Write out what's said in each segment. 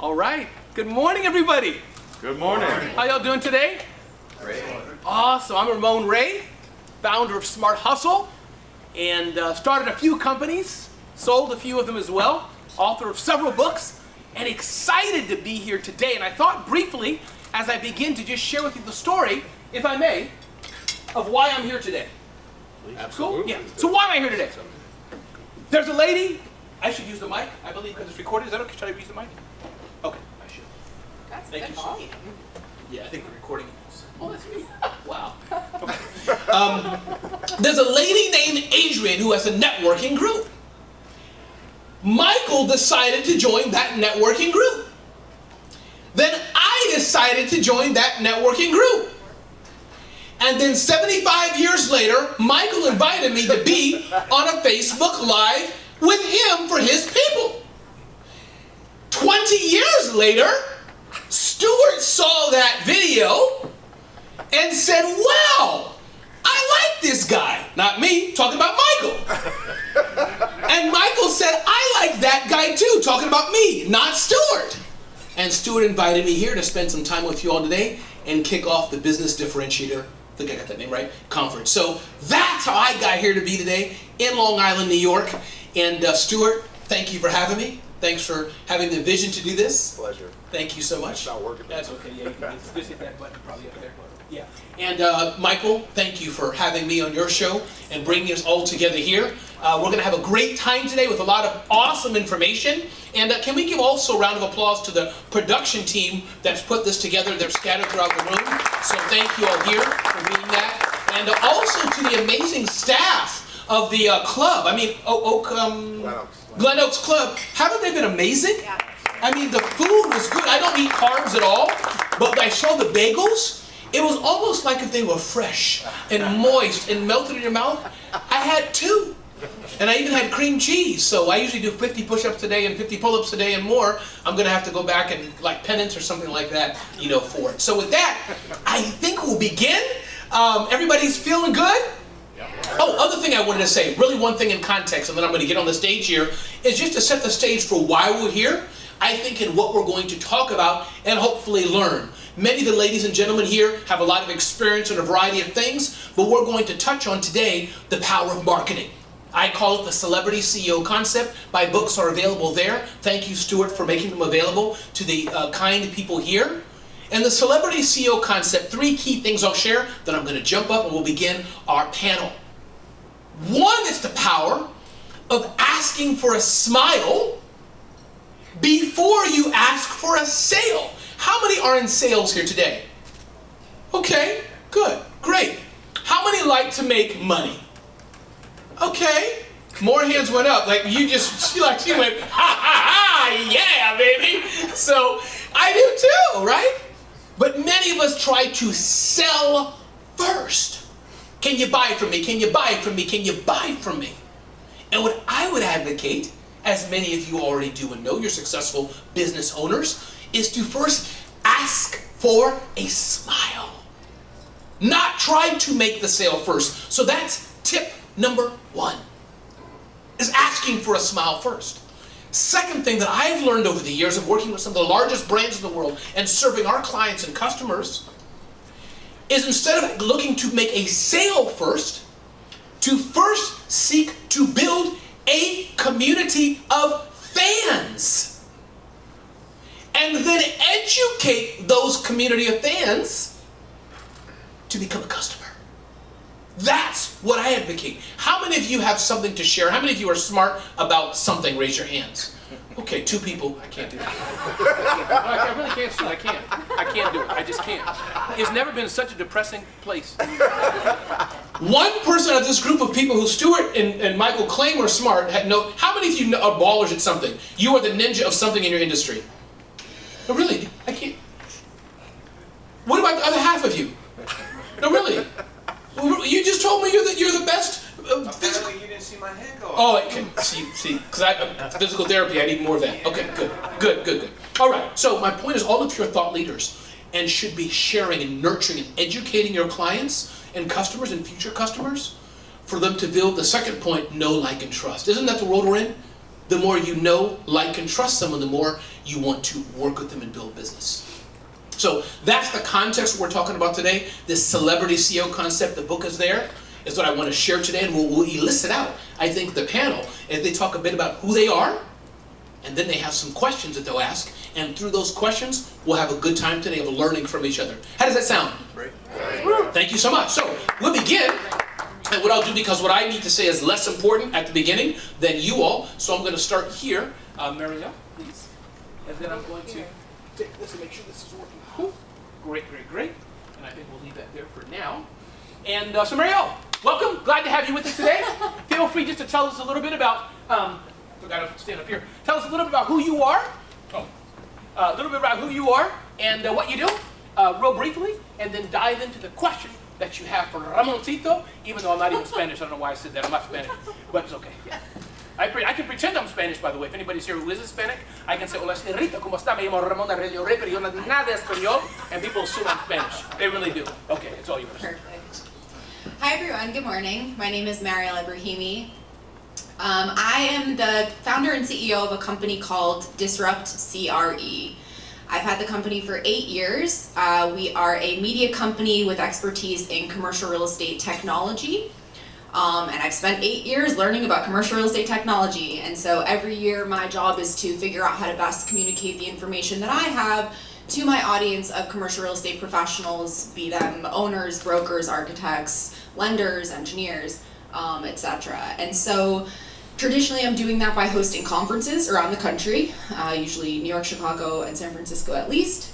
All right. Good morning, everybody. Good morning. How y'all doing today? Great. Awesome. I'm Ramon Ray, founder of Smart Hustle, and started a few companies, sold a few of them as well, author of several books, and excited to be here today. And I thought briefly, as I begin, to just share with you the story, if I may, of why I'm here today. Absolutely. Cool? Yeah. So why am I here today? There's a lady. I should use the mic, I believe, because it's recorded. Is that okay? Should I use the mic? Okay, I should. That's Thank good you. volume. Yeah, I think the recording is. Oh, that's me. Wow. Okay. There's a lady named Adrian who has a networking group. Michael decided to join that networking group. Then I decided to join that networking group. And then 75 years later, Michael invited me to be on a Facebook Live with him for his people. 20 years later, Stuart saw that video and said, wow, I like this guy. Not me, talking about Michael. And Michael said, I like that guy too, talking about me, not Stuart. And Stuart invited me here to spend some time with you all today and kick off the Business Differentiator, I think I got that name right, conference. So that's how I got here to be today in Long Island, New York. And Stuart, thank you for having me. Thanks for having the vision to do this. Pleasure. Thank you so much. It's not working. That's okay. Yeah, you can just hit that button probably up there. Yeah. And Michael, thank you for having me on your show and bringing us all together here. We're going to have a great time today with a lot of awesome information. And can we give also a round of applause to the production team that's put this together? They're scattered throughout the room. So thank you all here for being that. And also to the amazing staff of the club. I mean, Glen Oaks Club. Haven't they been amazing? Yeah. I mean, the food was good. I don't eat carbs at all, but when I saw the bagels, it was almost like if they were fresh and moist and melted in your mouth. I had two. And I even had cream cheese. So I usually do 50 push-ups a day and 50 pull-ups a day and more. I'm going to have to go back and like penance or something like that, for it. So with that, I think we'll begin. Everybody's feeling good? Oh, other thing I wanted to say, really one thing in context, and then I'm going to get on the stage here, is just to set the stage for why we're here, I think, and what we're going to talk about and hopefully learn. Many of the ladies and gentlemen here have a lot of experience in a variety of things, but we're going to touch on today the power of marketing. I call it the Celebrity CEO concept. My books are available there. Thank you, Stuart, for making them available to the kind people here. And the Celebrity CEO concept, 3 key things I'll share, then I'm going to jump up and we'll begin our panel. One is the power of asking for a smile before you ask for a sale. How many are in sales here today? Okay, good, great. How many like to make money? Okay, more hands went up. Like she went, ha ha ha, yeah, baby. So I do too, right? But many of us try to sell first. Can you buy from me? Can you buy from me? Can you buy from me? And what I would advocate, as many of you already do and know, you're successful business owners, is to first ask for a smile. Not try to make the sale first. So that's tip number 1, is asking for a smile first. Second thing that I've learned over the years of working with some of the largest brands in the world and serving our clients and customers is instead of looking to make a sale first, to first seek to build a community of fans. And then educate those community of fans to become a customer. That's what I advocate. How many of you have something to share? How many of you are smart about something? Raise your hands. Okay, 2 people. I can't do that. I really can't do it. I can't do it. I just can't. It's never been such a depressing place. One person of this group of people who Stuart and Michael claim are smart had no. How many of you are ballers at something? You are the ninja of something in your industry. No, really, I can't. What about the other half of you? No, really. You just told me you're the best physical. You didn't see my hand go up. Oh, okay. See, because physical therapy, I need more of that. Okay, good. All right. So my point is, all of you are thought leaders and should be sharing and nurturing and educating your clients and customers and future customers for them to build the second point: know, like, and trust. Isn't that the world we're in? the more you know, like, and trust someone, the more you want to work with them and build business. So that's the context we're talking about today. This celebrity CEO concept, the book is there, is what I want to share today, and we'll elicit out, I think, the panel, as they talk a bit about who they are, and then they have some questions that they'll ask, and through those questions, we'll have a good time today of learning from each other. How does that sound? Great. Thank you so much. So we'll begin, and what I'll do, because what I need to say is less important at the beginning than you all, so I'm going to start here. Mariel, please. And then I'm going to take this and make sure this is working. Cool. Great. And I think we'll leave that there for now. And so Mariel, welcome. Glad to have you with us today. Feel free just to tell us a little bit about, forgot to stand up here. Tell us a little bit about who you are. A little bit about who you are and what you do, real briefly, and then dive into the question that you have for Ramoncito, even though I'm not even Spanish. I don't know why I said that. I'm not Spanish, but it's okay. Yeah. I can pretend I'm Spanish, by the way. If anybody's here who isn't Hispanic, I can say, hola, señorita, ¿cómo está? Me llamo Ramon Ray, pero yo no nada de español, and people assume I'm Spanish. They really do. Okay, it's all yours. Perfect. Hi, everyone. Good morning. My name is Mariel Ebrahimi. I am the founder and CEO of a company called DisruptCRE. I've had the company for 8 years. We are a media company with expertise in commercial real estate technology. And I've spent 8 years learning about commercial real estate technology. And so every year my job is to figure out how to best communicate the information that I have to my audience of commercial real estate professionals, be them owners, brokers, architects, lenders, engineers, etc. And so traditionally I'm doing that by hosting conferences around the country, usually New York, Chicago, and San Francisco at least.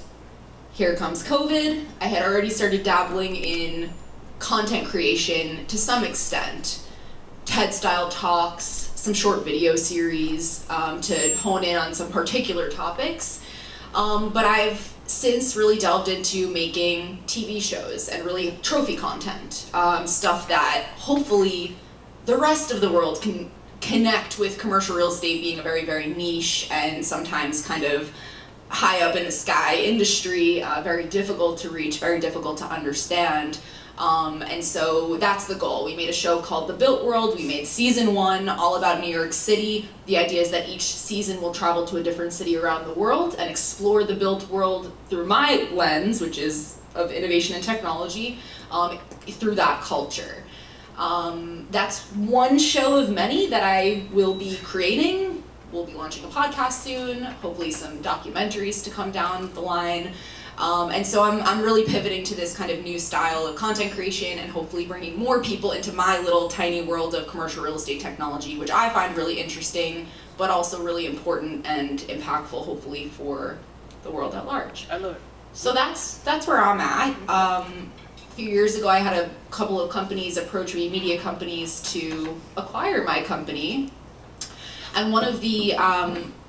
Here comes COVID. I had already started dabbling in content creation to some extent, TED-style talks, some short video series to hone in on some particular topics. But I've since really delved into making TV shows and really trophy content, stuff that hopefully the rest of the world can connect with commercial real estate being a very, very niche and sometimes kind of high up in the sky industry, very difficult to reach, very difficult to understand. And so that's the goal. We made a show called The Built World. We made season 1 all about New York City. The idea is that each season will travel to a different city around the world and explore the built world through my lens, which is of innovation and technology, through that culture. That's one show of many that I will be creating. We'll be launching a podcast soon, hopefully some documentaries to come down the line. And so I'm really pivoting to this kind of new style of content creation and hopefully bringing more people into my little tiny world of commercial real estate technology, which I find really interesting, but also really important and impactful, hopefully, for the world at large. I love it. So that's where I'm at. A few years ago, I had a couple of companies approach me, media companies, to acquire my company. And one of the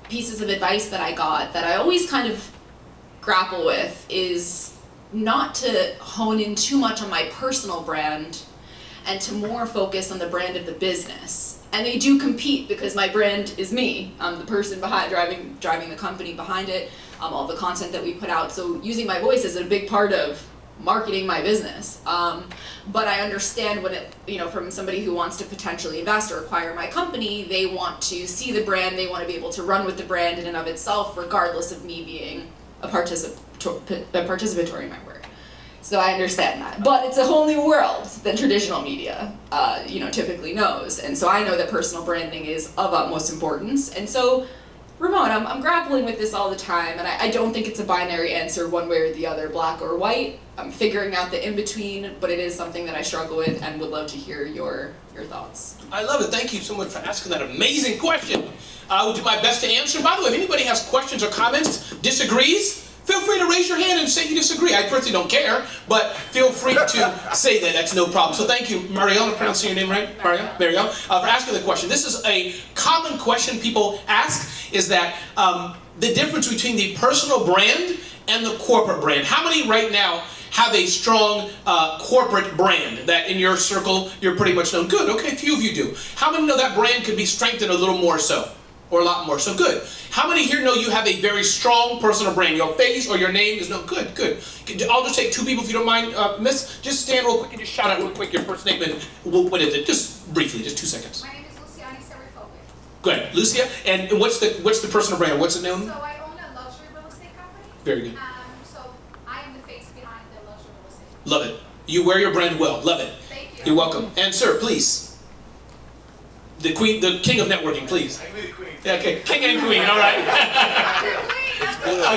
pieces of advice that I got that I always kind of grapple with is not to hone in too much on my personal brand and to more focus on the brand of the business. And they do compete because my brand is me. I'm the person behind driving the company behind it, all the content that we put out. So using my voice is a big part of marketing my business. But I understand when it, from somebody who wants to potentially invest or acquire my company, they want to see the brand, they want to be able to run with the brand in and of itself, regardless of me being a participatory member. So I understand that. But it's a whole new world that traditional media, typically knows. And so I know that personal branding is of utmost importance. And so, Ramon, I'm grappling with this all the time, and I don't think it's a binary answer one way or the other, black or white. I'm figuring out the in-between, but it is something that I struggle with and would love to hear your thoughts. I love it. Thank you so much for asking that amazing question. I will do my best to answer. By the way, if anybody has questions or comments, disagrees, feel free to raise your hand and say you disagree. I personally don't care, but feel free to say that. That's no problem. So thank you, Mariel. I'm pronouncing your name right? Mariel, for asking the question. This is a common question people ask, is that the difference between the personal brand and the corporate brand. How many right now have a strong corporate brand that in your circle you're pretty much known? Good. Okay, a few of you do. How many know that brand could be strengthened a little more so? Or a lot more. So good. How many here know you have a very strong personal brand? Your face or your name is known. Good, good. I'll just take 2 people if you don't mind. Miss, just stand real quick and just shout out real quick your first name and what is it? Just briefly, just 2 seconds. My name is Luciani Serifoglu. Go ahead, Lucia. And what's the personal brand? What's it known? So I own a luxury real estate company. Very good. So I am the face behind the luxury real estate. Love it. You wear your brand well. Love it. Thank you. You're welcome. And sir, please. The queen, the king of networking, please. I need a queen. Yeah, okay, king and queen. All right.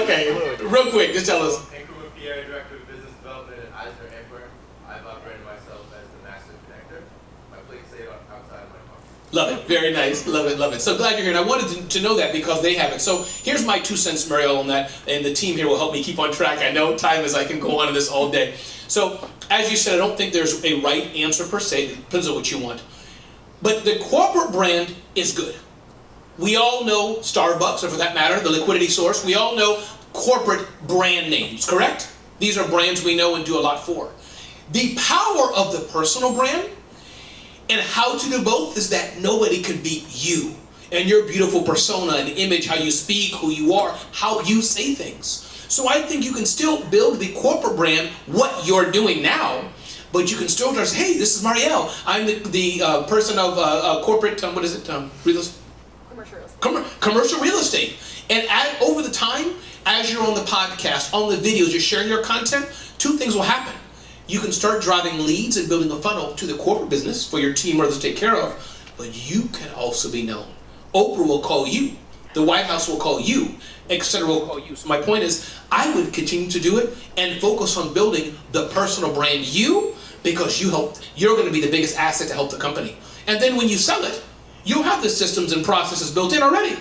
Okay, real quick, just tell us. Pierre, Director of Business Development at Ebrahimi. I've operated myself as the master connector. My plate stayed outside of my car. Love it. Very nice. Love it. Love it. So glad you're here. And I wanted to know that because they haven't. So here's my 2 cents, Mariel, on that. And the team here will help me keep on track. I know time is, I can go on to this all day. So as you said, I don't think there's a right answer per se. It depends on what you want. But the corporate brand is good. We all know Starbucks, or for that matter, the liquidity source. We all know corporate brand names, correct? These are brands we know and do a lot for. The power of the personal brand and how to do both is that nobody can beat you and your beautiful persona and image, how you speak, who you are, how you say things. So I think you can still build the corporate brand, what you're doing now, but you can still just, hey, this is Mariel. I'm the person of corporate, what is it, real estate? Commercial real estate. And over the time, as you're on the podcast, on the videos, you're sharing your content, 2 things will happen. You can start driving leads and building a funnel to the corporate business for your team or others to take care of, but you can also be known. Oprah will call you. The White House will call you. Etc. will call you. So my point is, I would continue to do it and focus on building the personal brand you, because you're going to be the biggest asset to help the company. And then when you sell it, you have the systems and processes built in already.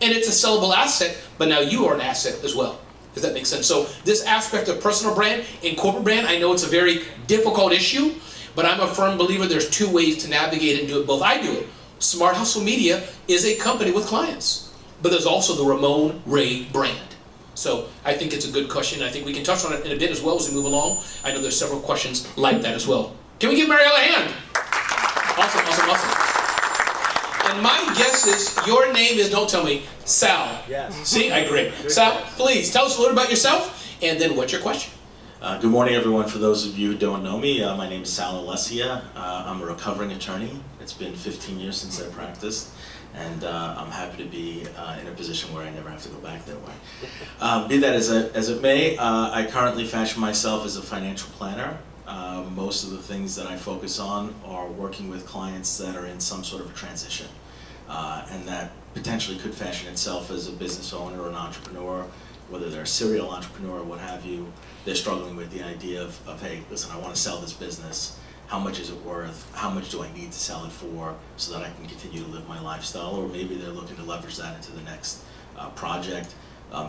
And it's a sellable asset, but now you are an asset as well. Does that make sense? So this aspect of personal brand and corporate brand, I know it's a very difficult issue, but I'm a firm believer there's 2 ways to navigate and do it both. I do it. Smart Hustle Media is a company with clients, but there's also the Ramon Ray brand. So I think it's a good question. I think we can touch on it in a bit as well as we move along. I know there's several questions like that as well. Can we give Mariel a hand? Awesome, awesome, awesome. And my guess is your name is, don't tell me, Sal. Yes. See, I agree. Sal, please tell us a little about yourself and then what's your question? Good morning, everyone. For those of you who don't know me, my name is Sal Alesia. I'm a recovering attorney. It's been 15 years since I practiced, and I'm happy to be in a position where I never have to go back that way. Be that as it may, I currently fashion myself as a financial planner. Most of the things that I focus on are working with clients that are in some sort of a transition, and that potentially could fashion itself as a business owner or an entrepreneur, whether they're a serial entrepreneur or what have you. They're struggling with the idea of hey, listen, I want to sell this business. How much is it worth? How much do I need to sell it for so that I can continue to live my lifestyle? Or maybe they're looking to leverage that into the next project.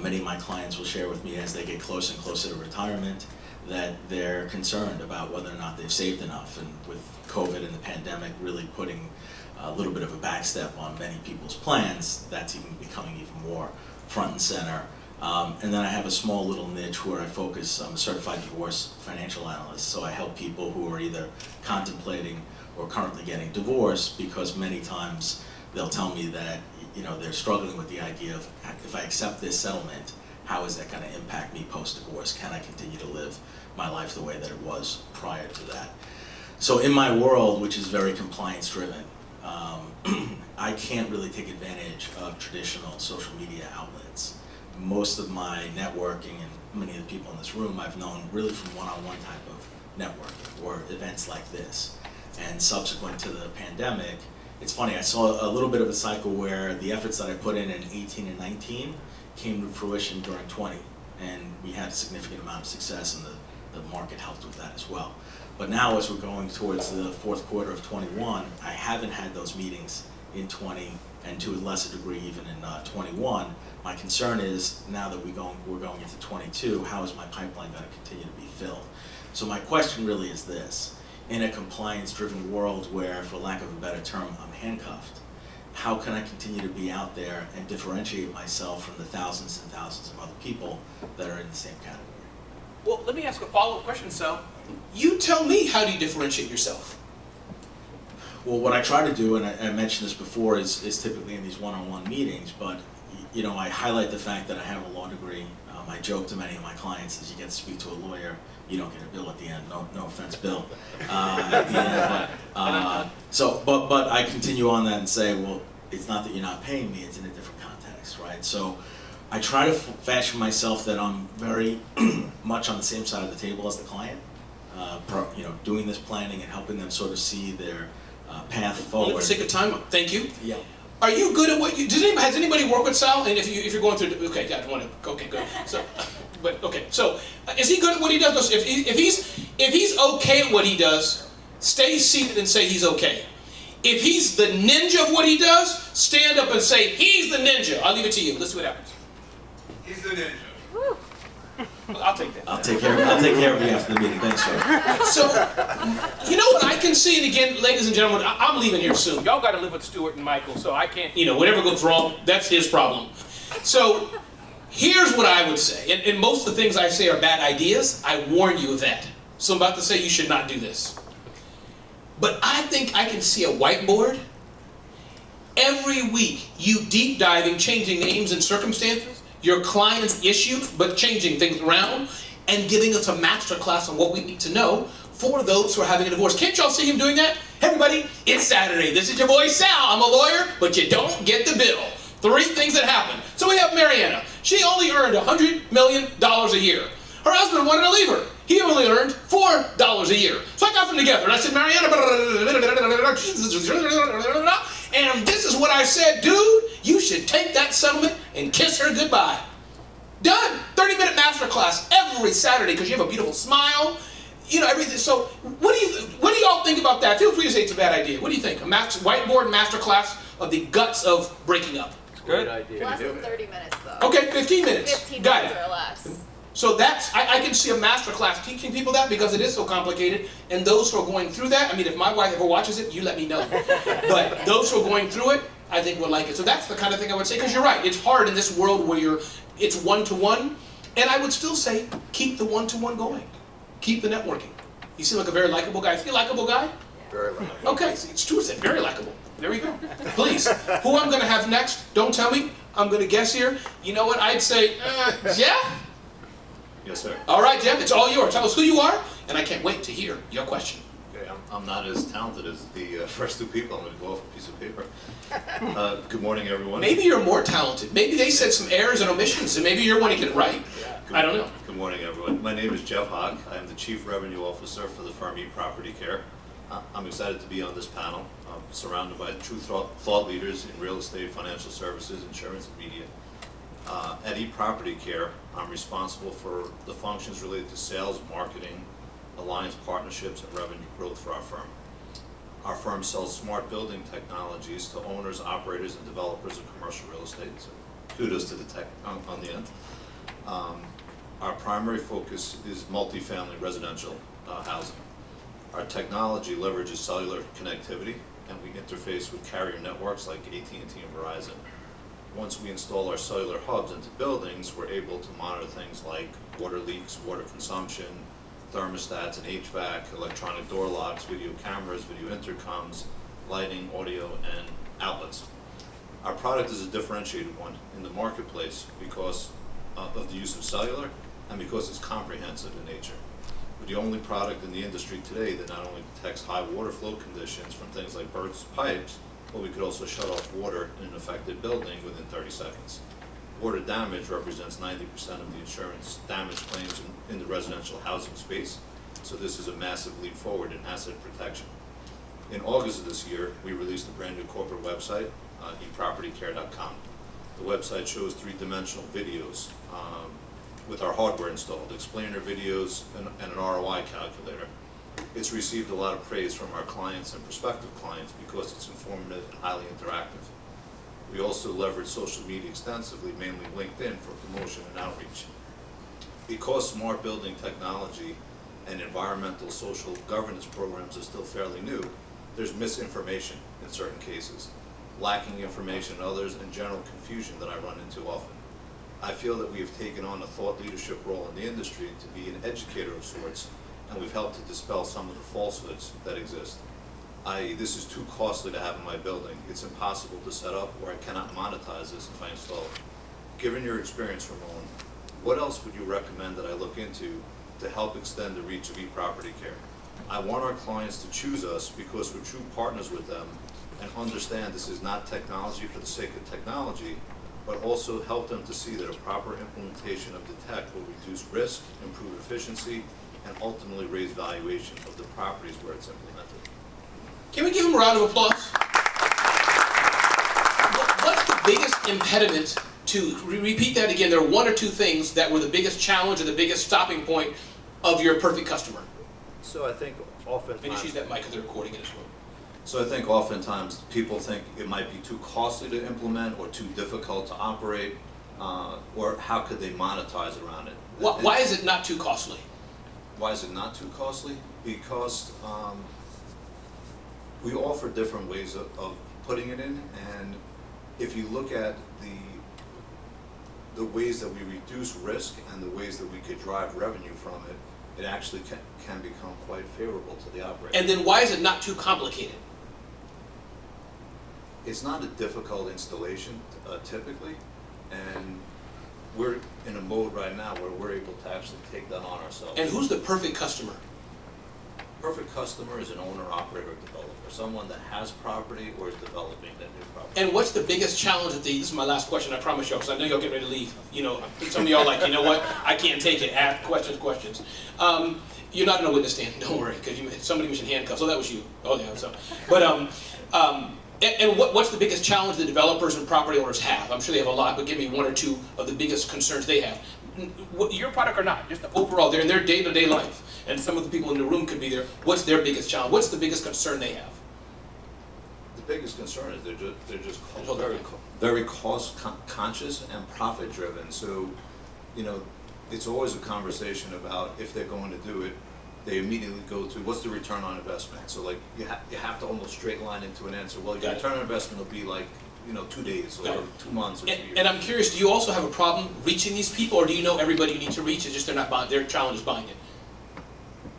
Many of my clients will share with me as they get closer and closer to retirement that they're concerned about whether or not they've saved enough. And with COVID and the pandemic really putting a little bit of a backstep on many people's plans, that's even becoming even more front and center. And then I have a small little niche where I focus. I'm a certified divorce financial analyst, so I help people who are either contemplating or currently getting divorced, because many times they'll tell me that they're struggling with the idea of, if I accept this settlement, how is that going to impact me post-divorce? Can I continue to live my life the way that it was prior to that? So in my world, which is very compliance-driven, I can't really take advantage of traditional social media outlets. Most of my networking and many of the people in this room I've known really from one-on-one type of networking or events like this. And subsequent to the pandemic, it's funny, I saw a little bit of a cycle where the efforts that I put in 18 and 19 came to fruition during 20. And we had a significant amount of success, and the market helped with that as well. But now as we're going towards the fourth quarter of 21, I haven't had those meetings in 20, and to a lesser degree even in 21. My concern is, now that we're going into 22, how is my pipeline going to continue to be filled? So my question really is this: in a compliance-driven world where, for lack of a better term, I'm handcuffed, how can I continue to be out there and differentiate myself from the thousands and thousands of other people that are in the same category? Well, let me ask a follow-up question, Sal. You tell me, how do you differentiate yourself? Well, what I try to do, and I mentioned this before, is typically in these one-on-one meetings, but I highlight the fact that I have a law degree. I joke to many of my clients, as you get to speak to a lawyer, you don't get a bill at the end. No offense, Bill. At the end, but I continue on that and say, well, it's not that you're not paying me, it's in a different context, right? So I try to fashion myself that I'm very much on the same side of the table as the client, doing this planning and helping them sort of see their path forward. Only for sake of time, thank you. Yeah. Are you good at what you, has anybody worked with Sal? And if you're going through, okay, yeah, I want to, okay, good. So, is he good at what he does? If he's okay at what he does, stay seated and say he's okay. If he's the ninja of what he does, stand up and say, he's the ninja. I'll leave it to you. Let's see what happens. He's the ninja. I'll take that. I'll take care of you after the meeting. Thanks, sir. So, you know what I can see, and again, ladies and gentlemen, I'm leaving here soon. Y'all got to live with Stuart and Michael, so I can't, whatever goes wrong, that's his problem. So, here's what I would say, and most of the things I say are bad ideas. I warn you of that. So I'm about to say you should not do this. But I think I can see a whiteboard. Every week, you deep diving, changing names and circumstances, your client's issues, but changing things around, and giving us a master class on what we need to know for those who are having a divorce. Can't y'all see him doing that? Hey everybody, it's Saturday. This is your boy Sal. I'm a lawyer, but you don't get the bill. 3 things that happen. So we have Mariana. She only earned $100 million a year. Her husband wanted to leave her. He only earned $4 a year. So I got them together and I said, Mariana, and this is what I said, dude, you should take that settlement and kiss her goodbye. Done. 30-minute masterclass every Saturday because you have a beautiful smile, everything. So what do y'all think about that? Feel free to say it's a bad idea. What do you think? A whiteboard masterclass of the guts of breaking up. Good idea. Less than 30 minutes though. Okay, 15 minutes. 15 Got minutes it. or less. So that's, I can see a master class teaching people that because it is so complicated. And those who are going through that, I mean, if my wife ever watches it, you let me know. But those who are going through it, I think will like it. So that's the kind of thing I would say, because you're right. It's hard in this world where it's one-to-one. And I would still say, keep the one-to-one going. Keep the networking. You seem like a very likable guy. Is he a likable guy? Very likable. Okay, it's true. Said very likable. There we go. Please, who I'm going to have next, don't tell me. I'm going to guess here. You know what? I'd say, Jeff? Yes, sir. All right, Jeff, it's all yours. Tell us who you are, and I can't wait to hear your question. Okay, I'm not as talented as the first 2 people. I'm going to go off a piece of paper. Good morning, everyone. Maybe you're more talented. Maybe they said some errors and omissions, and maybe you're one to get it right. I don't know. Good morning, everyone. My name is Jeff Hoch. I am the Chief Revenue Officer for the firm ePropertyCare. I'm excited to be on this panel. I'm surrounded by true thought leaders in real estate, financial services, insurance, and media. At ePropertyCare, I'm responsible for the functions related to sales, marketing, alliance partnerships, and revenue growth for our firm. Our firm sells smart building technologies to owners, operators, and developers of commercial real estate. So kudos to the tech on the end. Our primary focus is multifamily residential housing. Our technology leverages cellular connectivity, and we interface with carrier networks like AT&T and Verizon. Once we install our cellular hubs into buildings, we're able to monitor things like water leaks, water consumption, thermostats and HVAC, electronic door locks, video cameras, video intercoms, lighting, audio, and outlets. Our product is a differentiated one in the marketplace because of the use of cellular and because it's comprehensive in nature. We're the only product in the industry today that not only detects high water flow conditions from things like burst pipes, but we could also shut off water in an affected building within 30 seconds. Water damage represents 90% of the insurance damage claims in the residential housing space, so this is a massive leap forward in asset protection. In August of this year, we released a brand new corporate website, ePropertyCare.com. The website shows 3-dimensional videos with our hardware installed, explainer videos, and an ROI calculator. It's received a lot of praise from our clients and prospective clients because it's informative and highly interactive. We also leverage social media extensively, mainly LinkedIn, for promotion and outreach. Because smart building technology and environmental social governance programs are still fairly new, there's misinformation in certain cases, lacking information in others, and general confusion that I run into often. I feel that we have taken on a thought leadership role in the industry to be an educator of sorts, and we've helped to dispel some of the falsehoods that exist. I.e., this is too costly to have in my building. It's impossible to set up, or I cannot monetize this if I install it. Given your experience, Ramon, what else would you recommend that I look into to help extend the reach of ePropertyCare? I want our clients to choose us because we're true partners with them and understand this is not technology for the sake of technology, but also help them to see that a proper implementation of the tech will reduce risk, improve efficiency, and ultimately raise valuation of the properties where it's implemented. Can we give him a round of applause? What's the biggest impediment to, repeat that again, there are one or two things that were the biggest challenge or the biggest stopping point of your perfect customer? So I think oftentimes... And just use that mic because they're recording it as well. So I think oftentimes people think it might be too costly to implement or too difficult to operate, or how could they monetize around it? Why is it not too costly? Why is it not too costly? Because we offer different ways of putting it in, and if you look at the ways that we reduce risk and the ways that we could drive revenue from it, it actually can become quite favorable to the operator. And then why is it not too complicated? It's not a difficult installation typically, and we're in a mode right now where we're able to actually take that on ourselves. And who's the perfect customer? Perfect customer is an owner, operator, or developer, someone that has property or is developing that new property. And what's the biggest challenge that this is my last question, I promise y'all, because I know y'all get ready to leave. You know, some of y'all like, you know what, I can't take it, ask questions. You're not in a witness stand, don't worry, because somebody mentioned handcuffs, oh, that was you. Oh, yeah, so. But, and what's the biggest challenge that developers and property owners have? I'm sure they have a lot, but give me one or two of the biggest concerns they have. Your product or not, just overall, they're in their day-to-day life, and some of the people in the room could be there. What's their biggest challenge? What's the biggest concern they have? The biggest concern is they're just very cost conscious and profit driven. So, you know, it's always a conversation about if they're going to do it. They immediately go to what's the return on investment. So like you have to almost straight line into an answer. Well, your return on investment will be like, you know, 2 days or 2 months or 2 years. And I'm curious, do you also have a problem reaching these people, or do you know everybody you need to reach? It's just they're not buying. Their challenge is buying it.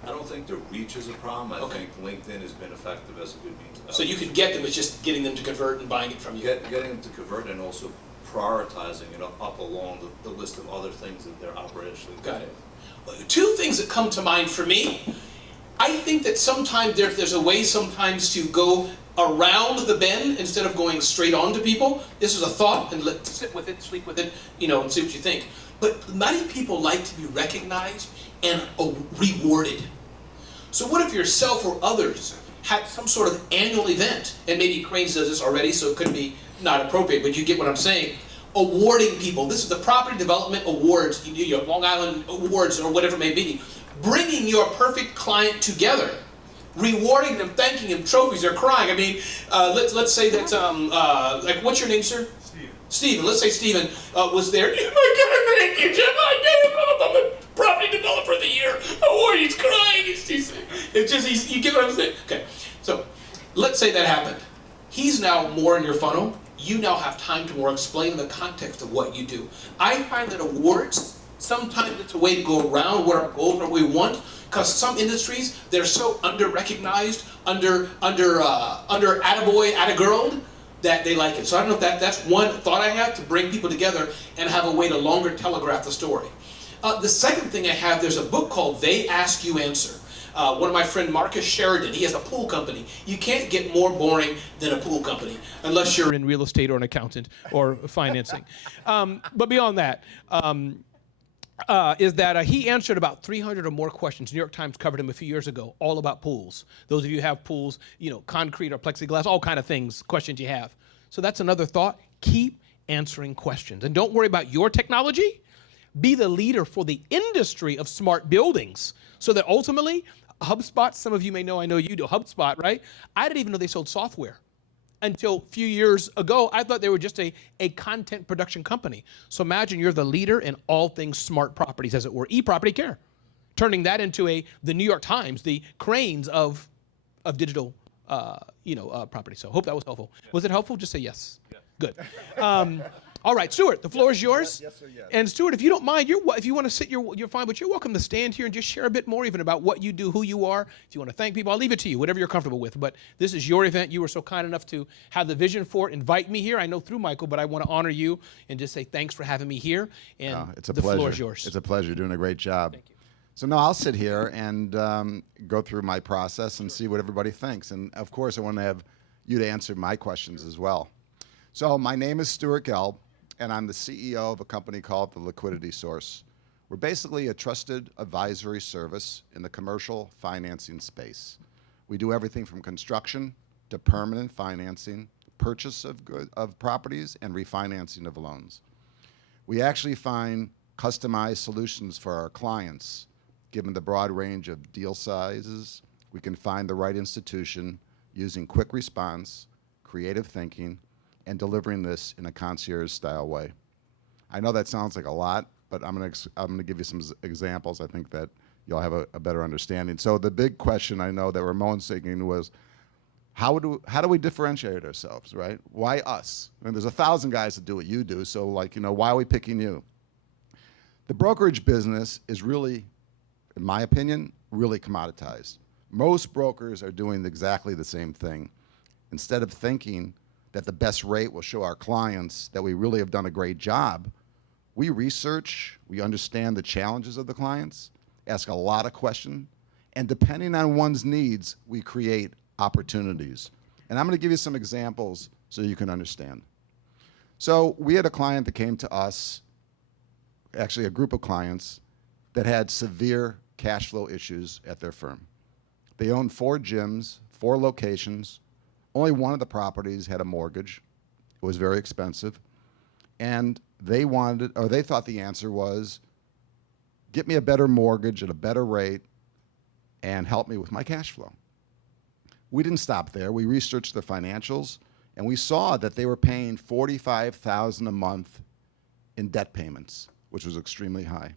I don't think the reach is a problem. I think LinkedIn has been effective as a good means of So you can get them. It's just getting them to convert and buying it from you. Getting them to convert and also prioritizing it up along the list of other things that they're operationally doing. Got it. Two things that come to mind for me. I think that sometimes there's a way sometimes to go around the bend instead of going straight on to people. This is a thought, and let's sit with it, sleep with it, you know, and see what you think. But many people like to be recognized and rewarded. So what if yourself or others had some sort of annual event, and maybe Cranes does this already, so it could be not appropriate, but you get what I'm saying, awarding people. This is the Property Development Awards, your Long Island Awards, or whatever it may be. Bringing your perfect client together, rewarding them, thanking them, trophies, they're crying. I mean, let's say that, like, what's your name, sir? Steven. Let's say Steven was there. Oh my God, thank you, Jeff. I'm the Property Developer of the Year award. He's crying. It's just, you get what I'm saying? Okay, so let's say that happened. He's now more in your funnel. You now have time to more explain the context of what you do. I find that awards, sometimes it's a way to go around what our goals are, what we want, because some industries, they're so under-recognized, under attaboy, attagirled, that they like it. So I don't know if that's one thought I have, to bring people together and have a way to longer telegraph the story. The second thing I have, there's a book called They Ask You Answer. One of my friend Marcus Sheridan, he has a pool company. You can't get more boring than a pool company, unless you're in real estate or an accountant or financing. But beyond that, is that he answered about 300 or more questions. New York Times covered him a few years ago, all about pools. Those of you who have pools, you know, concrete or plexiglass, all kind of things, questions you have. So that's another thought. Keep answering questions. And don't worry about your technology. Be the leader for the industry of smart buildings, so that ultimately, HubSpot, some of you may know, I know you do, HubSpot, right? I didn't even know they sold software. Until a few years ago, I thought they were just a content production company. So imagine you're the leader in all things smart properties, as it were, ePropertyCare, turning that into the New York Times, the Cranes of digital, property. So hope that was helpful. Yes. Was it helpful? Just say yes. Yes. Good. All right, Stuart, the floor is yours. Yes, sir, yes. And Stuart, if you don't mind, if you want to sit, you're fine, but you're welcome to stand here and just share a bit more even about what you do, who you are. If you want to thank people, I'll leave it to you, whatever you're comfortable with. But this is your event. You were so kind enough to have the vision for it, invite me here. I know through Michael, but I want to honor you and just say thanks for having me here. And it's a the pleasure. floor is yours. It's a pleasure. You're doing a great job. Thank you. So now I'll sit here and go through my process and see what everybody thinks. And of course, I want to have you to answer my questions as well. So my name is Stuart Gelb, and I'm the CEO of a company called the Liquidity Source. We're basically a trusted advisory service in the commercial financing space. We do everything from construction to permanent financing, purchase of properties, and refinancing of loans. We actually find customized solutions for our clients. Given the broad range of deal sizes, we can find the right institution using quick response, creative thinking, and delivering this in a concierge-style way. I know that sounds like a lot, but I'm gonna give you some examples. I think that you'll have a better understanding. So the big question I know that Ramon's thinking was, how do we differentiate ourselves, right? Why us? I mean, there's 1,000 guys that do what you do, so why are we picking you? The brokerage business is really, in my opinion, really commoditized. Most brokers are doing exactly the same thing. Instead of thinking that the best rate will show our clients that we really have done a great job, we research, we understand the challenges of the clients, ask a lot of questions, and depending on one's needs, we create opportunities. And I'm going to give you some examples so you can understand. So we had a client that came to us, actually a group of clients, that had severe cash flow issues at their firm. They owned 4 gyms, 4 locations. Only one of the properties had a mortgage. It was very expensive. And they thought the answer was, get me a better mortgage at a better rate and help me with my cash flow. We didn't stop there. We researched the financials, and we saw that they were paying $45,000 a month in debt payments, which was extremely high.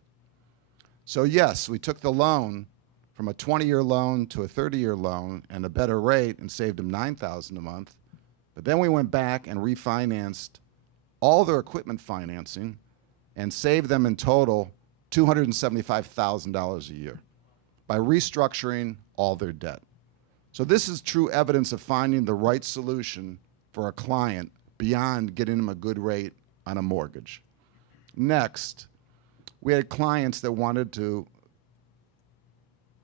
So yes, we took the loan from a 20-year loan to a 30-year loan and a better rate and saved them $9,000 a month. But then we went back and refinanced all their equipment financing and saved them in total $275,000 a year by restructuring all their debt. So this is true evidence of finding the right solution for a client beyond getting them a good rate on a mortgage. Next, we had clients that wanted to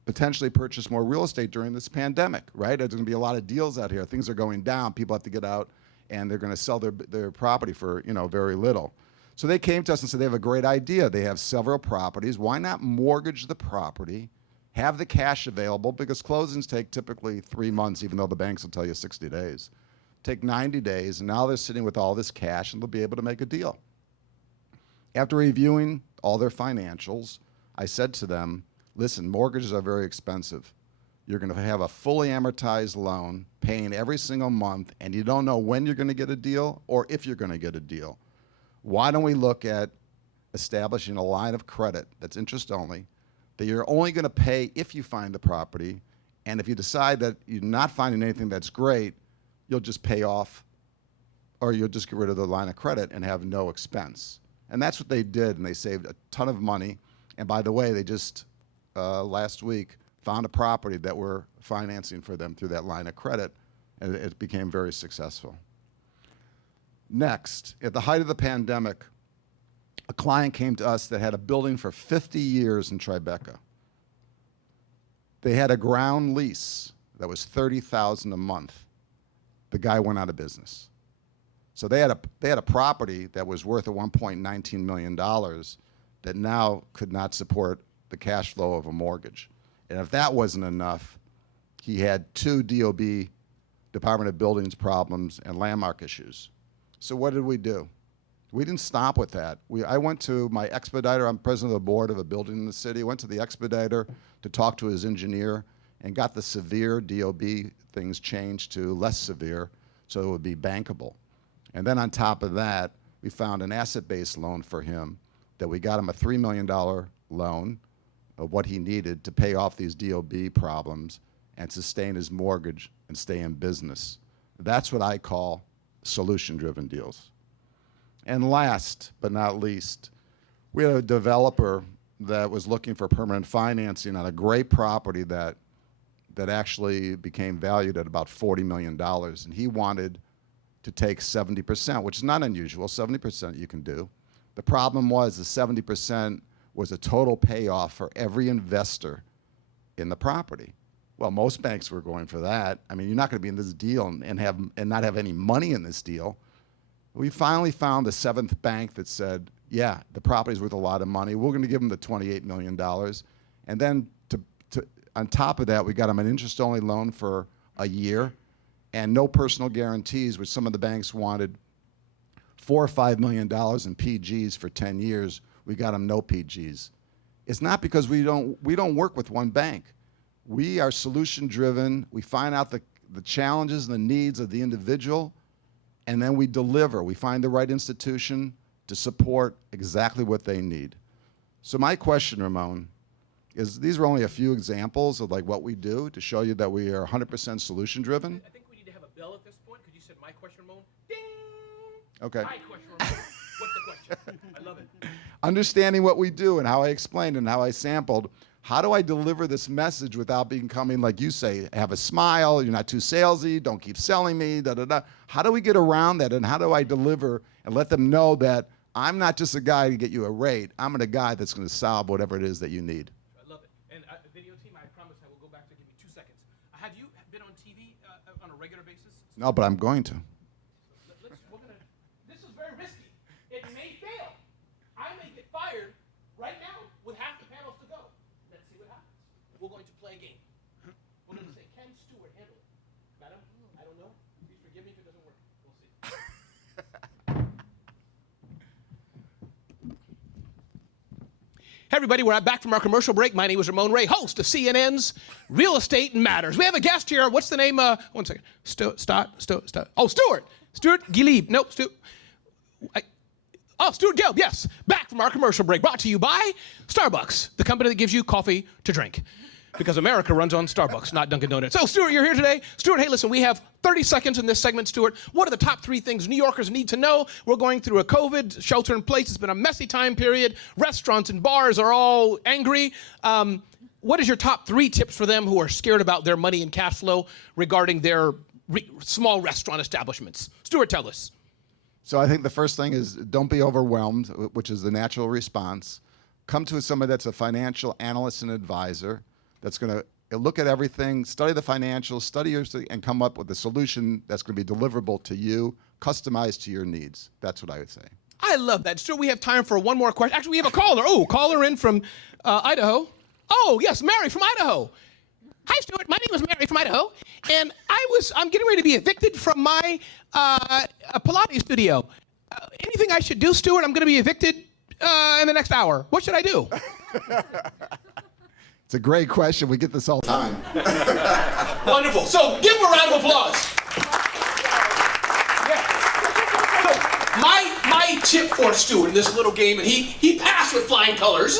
potentially purchase more real estate during this pandemic, right? There's going to be a lot of deals out here. Things are going down. People have to get out, and they're going to sell their property for very little. So they came to us and said they have a great idea. They have several properties. Why not mortgage the property, have the cash available, because closings take typically 3 months, even though the banks will tell you 60 days. Take 90 days, and now they're sitting with all this cash, and they'll be able to make a deal. After reviewing all their financials, I said to them, listen, mortgages are very expensive. You're going to have a fully amortized loan, paying every single month, and you don't know when you're going to get a deal or if you're going to get a deal. Why don't we look at establishing a line of credit that's interest only, that you're only going to pay if you find the property, and if you decide that you're not finding anything that's great, you'll just pay off, or you'll just get rid of the line of credit and have no expense. And that's what they did, and they saved a ton of money. And by the way, they just last week found a property that we're financing for them through that line of credit, and it became very successful. Next, at the height of the pandemic, a client came to us that had a building for 50 years in Tribeca. They had a ground lease that was $30,000 a month. The guy went out of business. So they had a property that was worth $1.19 million that now could not support the cash flow of a mortgage. And if that wasn't enough, he had 2 DOB, Department of Buildings problems, and landmark issues. So what did we do? We didn't stop with that. I went to my expediter. I'm president of the board of a building in the city. I went to the expediter to talk to his engineer and got the severe DOB things changed to less severe so it would be bankable. And then on top of that, we found an asset-based loan for him that we got him a $3 million loan of what he needed to pay off these DOB problems and sustain his mortgage and stay in business. That's what I call solution-driven deals. And last but not least, we had a developer that was looking for permanent financing on a great property that actually became valued at about $40 million. And he wanted to take 70%, which is not unusual. 70% you can do. The problem was the 70% was a total payoff for every investor in the property. Well, most banks were going for that. I mean, you're not going to be in this deal and not have any money in this deal. We finally found the 7th bank that said, yeah, the property's worth a lot of money. We're going to give them the $28 million. And then on top of that, we got them an interest-only loan for a year and no personal guarantees, which some of the banks wanted $4 or $5 million in PGs for 10 years. We got them no PGs. It's not because we don't work with one bank. We are solution-driven. We find out the challenges and the needs of the individual, and then we deliver. We find the right institution to support exactly what they need. So my question, Ramon, is these are only a few examples of like what we do to show you that we are 100% solution-driven. I think we need to have a bell at this point because you said my question, Ramon. Ding! Okay. My question, Ramon. What's the question? I love it. Understanding what we do and how I explained and how I sampled, how do I deliver this message without becoming, like you say, have a smile, you're not too salesy, don't keep selling me, da-da-da. How do we get around that, and how do I deliver and let them know that I'm not just a guy to get you a rate, I'm a guy that's going to solve whatever it is that you need. I love it. And video team, I promise I will go back to give me 2 seconds. Have you been on TV on a regular basis? No, but I'm going to. This is very risky. It may fail. I may get fired right now with half the panels to go. Let's see what happens. We're going to play a game. We're going to say, can Stuart handle it? Madam, I don't know. Please forgive me if it doesn't work. We'll see. Hey everybody, we're back from our commercial break. My name is Ramon Ray, host of CNN's Real Estate Matters. We have a guest here. What's the name? 1 second. Oh, Stuart. Stuart Gelb. Nope, Stuart. Stuart Gelb, yes. Back from our commercial break, brought to you by Starbucks, the company that gives you coffee to drink. Because America runs on Starbucks, not Dunkin' Donuts. So, Stuart, you're here today. Stuart, hey, listen, we have 30 seconds in this segment, Stuart. What are the top 3 things New Yorkers need to know? We're going through a COVID shelter in place. It's been a messy time period. Restaurants and bars are all angry. What is your top 3 tips for them who are scared about their money and cash flow regarding their small restaurant establishments? Stuart, tell us. So I think the first thing is don't be overwhelmed, which is the natural response. Come to somebody that's a financial analyst and advisor that's going to look at everything, study the financials, and come up with a solution that's going to be deliverable to you, customized to your needs. That's what I would say. I love that. Stuart, we have time for one more question. Actually, we have a caller. Oh, caller in from Idaho. Oh, yes, Mary from Idaho. Hi, Stuart. My name is Mary from Idaho, and I'm getting ready to be evicted from my Pilates studio. Anything I should do, Stuart? I'm going to be evicted in the next hour. What should I do? It's a great question. We get this all the time. Wonderful. So give him a round of applause. Yeah. So my tip for Stuart in this little game, and he passed with flying colors,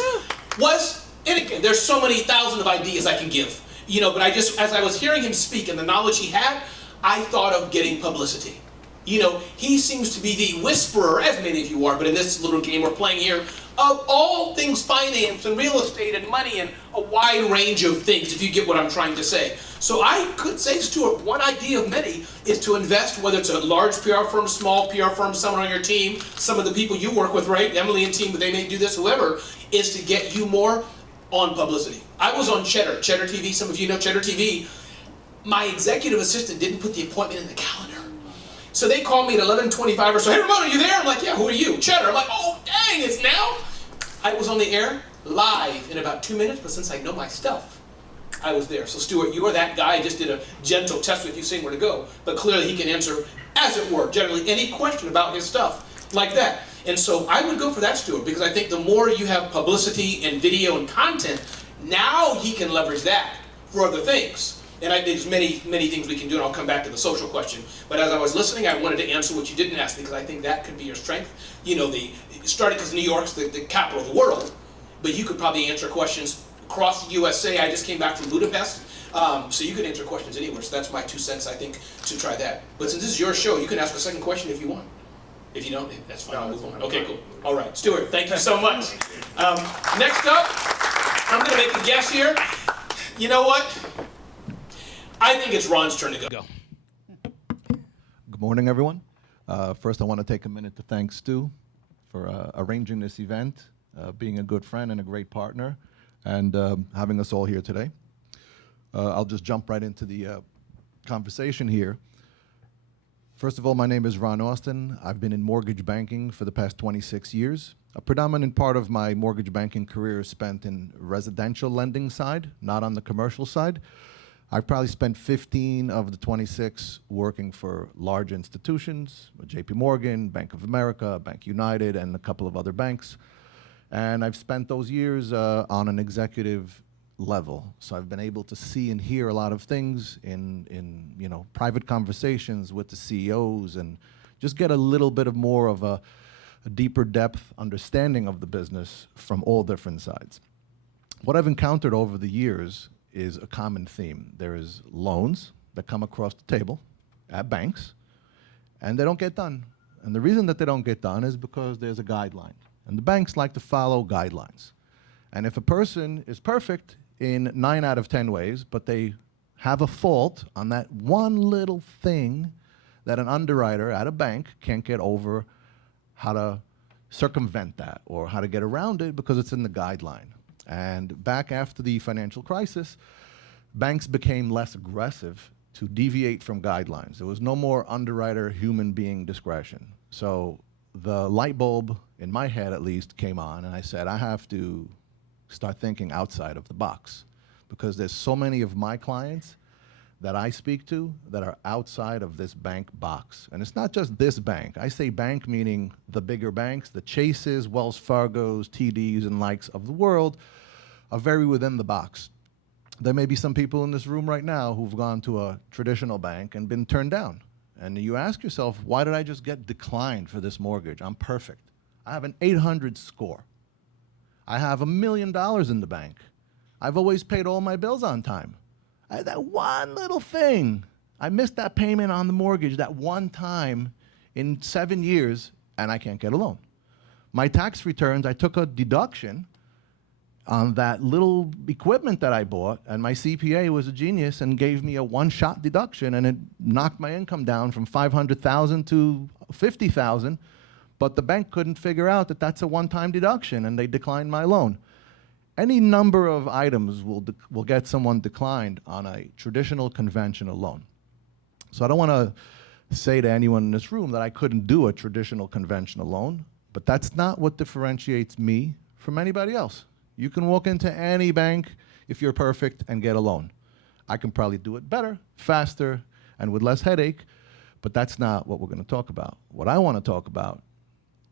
was, and again, there's so many thousands of ideas I can give. But as I was hearing him speak and the knowledge he had, I thought of getting publicity. He seems to be the whisperer, as many of you are, but in this little game we're playing here, of all things finance and real estate and money and a wide range of things, if you get what I'm trying to say. So I could say, Stuart, one idea of many is to invest, whether it's a large PR firm, small PR firm, someone on your team, some of the people you work with, right? Emily and team, but they may do this, whoever, is to get you more on publicity. I was on Cheddar TV. Some of you know Cheddar TV. My executive assistant didn't put the appointment in the calendar. So they called me at 11:25 or so. Hey, Ramon, are you there? I'm like, yeah, who are you? Cheddar. I'm like, oh, dang, it's now? I was on the air live in about 2 minutes, but since I know my stuff, I was there. So, Stuart, you are that guy. I just did a gentle test with you saying where to go. But clearly he can answer, as it were, generally any question about his stuff like that. And so I would go for that, Stuart, because I think the more you have publicity and video and content, now he can leverage that for other things. And there's many, many things we can do, and I'll come back to the social question. But as I was listening, I wanted to answer what you didn't ask, because I think that could be your strength. Starting because New York's the capital of the world, but you could probably answer questions across the USA. I just came back from Budapest, so you could answer questions anywhere. So that's my 2 cents, I think, to try that. But since this is your show, you can ask a second question if you want. If you don't, that's fine. I'll move on. Okay, cool. All right, Stuart, thank you so much. Next up, I'm going to make a guess here. You know what? I think it's Ron's turn to go. Good morning, everyone. First, I want to take a minute to thank Stu for arranging this event, being a good friend and a great partner, and having us all here today. I'll just jump right into the conversation here. First of all, my name is Ron Austin. I've been in mortgage banking for the past 26 years. A predominant part of my mortgage banking career is spent in residential lending side, not on the commercial side. I've probably spent 15 of the 26 working for large institutions, JP Morgan, Bank of America, Bank United, and a couple of other banks. And I've spent those years on an executive level. So I've been able to see and hear a lot of things in private conversations with the CEOs and just get a little bit of more of a deeper depth understanding of the business from all different sides. What I've encountered over the years is a common theme. There is loans that come across the table at banks, and they don't get done. And the reason that they don't get done is because there's a guideline. And the banks like to follow guidelines. And if a person is perfect in 9 out of 10 ways, but they have a fault on that one little thing that an underwriter at a bank can't get over how to circumvent that or how to get around it because it's in the guideline. And back after the financial crisis, banks became less aggressive to deviate from guidelines. There was no more underwriter human being discretion. So the light bulb, in my head at least, came on, and I said, I have to start thinking outside of the box because there's so many of my clients that I speak to that are outside of this bank box. And it's not just this bank. I say bank meaning the bigger banks, the Chases, Wells Fargos, TDs, and likes of the world are very within the box. There may be some people in this room right now who've gone to a traditional bank and been turned down. And you ask yourself, why did I just get declined for this mortgage? I'm perfect. I have an 800 score. I have $1 million in the bank. I've always paid all my bills on time. That one little thing, I missed that payment on the mortgage that one time in 7 years, and I can't get a loan. My tax returns, I took a deduction on that little equipment that I bought, and my CPA was a genius and gave me a one-shot deduction, and it knocked my income down from $500,000 to $50,000, but the bank couldn't figure out that that's a one-time deduction, and they declined my loan. Any number of items will get someone declined on a traditional conventional loan. So I don't want to say to anyone in this room that I couldn't do a traditional conventional loan, but that's not what differentiates me from anybody else. You can walk into any bank if you're perfect and get a loan. I can probably do it better, faster, and with less headache, but that's not what we're going to talk about. What I want to talk about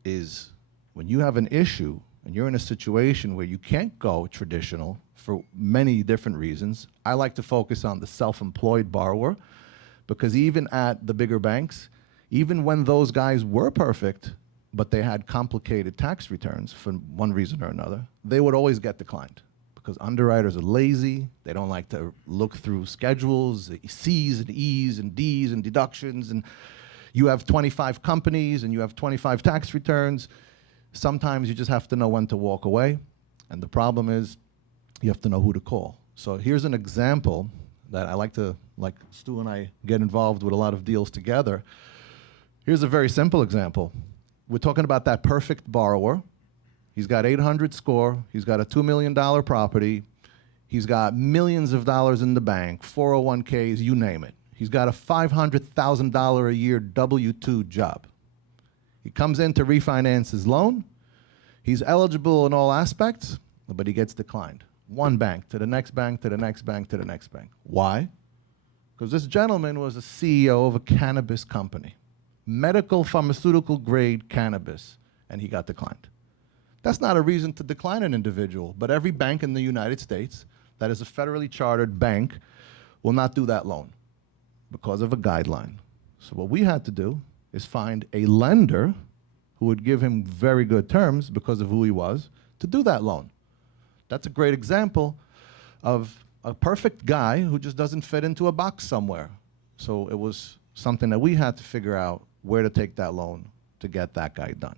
is when you have an issue and you're in a situation where you can't go traditional for many different reasons. I like to focus on the self-employed borrower because even at the bigger banks, even when those guys were perfect, but they had complicated tax returns for one reason or another, they would always get declined because underwriters are lazy. They don't like to look through schedules, C's and E's and D's and deductions, and you have 25 companies and you have 25 tax returns. Sometimes you just have to know when to walk away, and the problem is you have to know who to call. So here's an example that I like Stu and I get involved with a lot of deals together. Here's a very simple example. We're talking about that perfect borrower. He's got 800 score, he's got a $2 million property, he's got millions of dollars in the bank, 401ks, you name it. He's got a $500,000 a year W-2 job. He comes in to refinance his loan. He's eligible in all aspects, but he gets declined. One bank to the next bank to the next bank to the next bank. Why? Because this gentleman was a CEO of a cannabis company, medical pharmaceutical grade cannabis, and he got declined. That's not a reason to decline an individual, but every bank in the United States that is a federally chartered bank will not do that loan because of a guideline. So what we had to do is find a lender who would give him very good terms because of who he was to do that loan. That's a great example of a perfect guy who just doesn't fit into a box somewhere. So it was something that we had to figure out where to take that loan to get that guy done.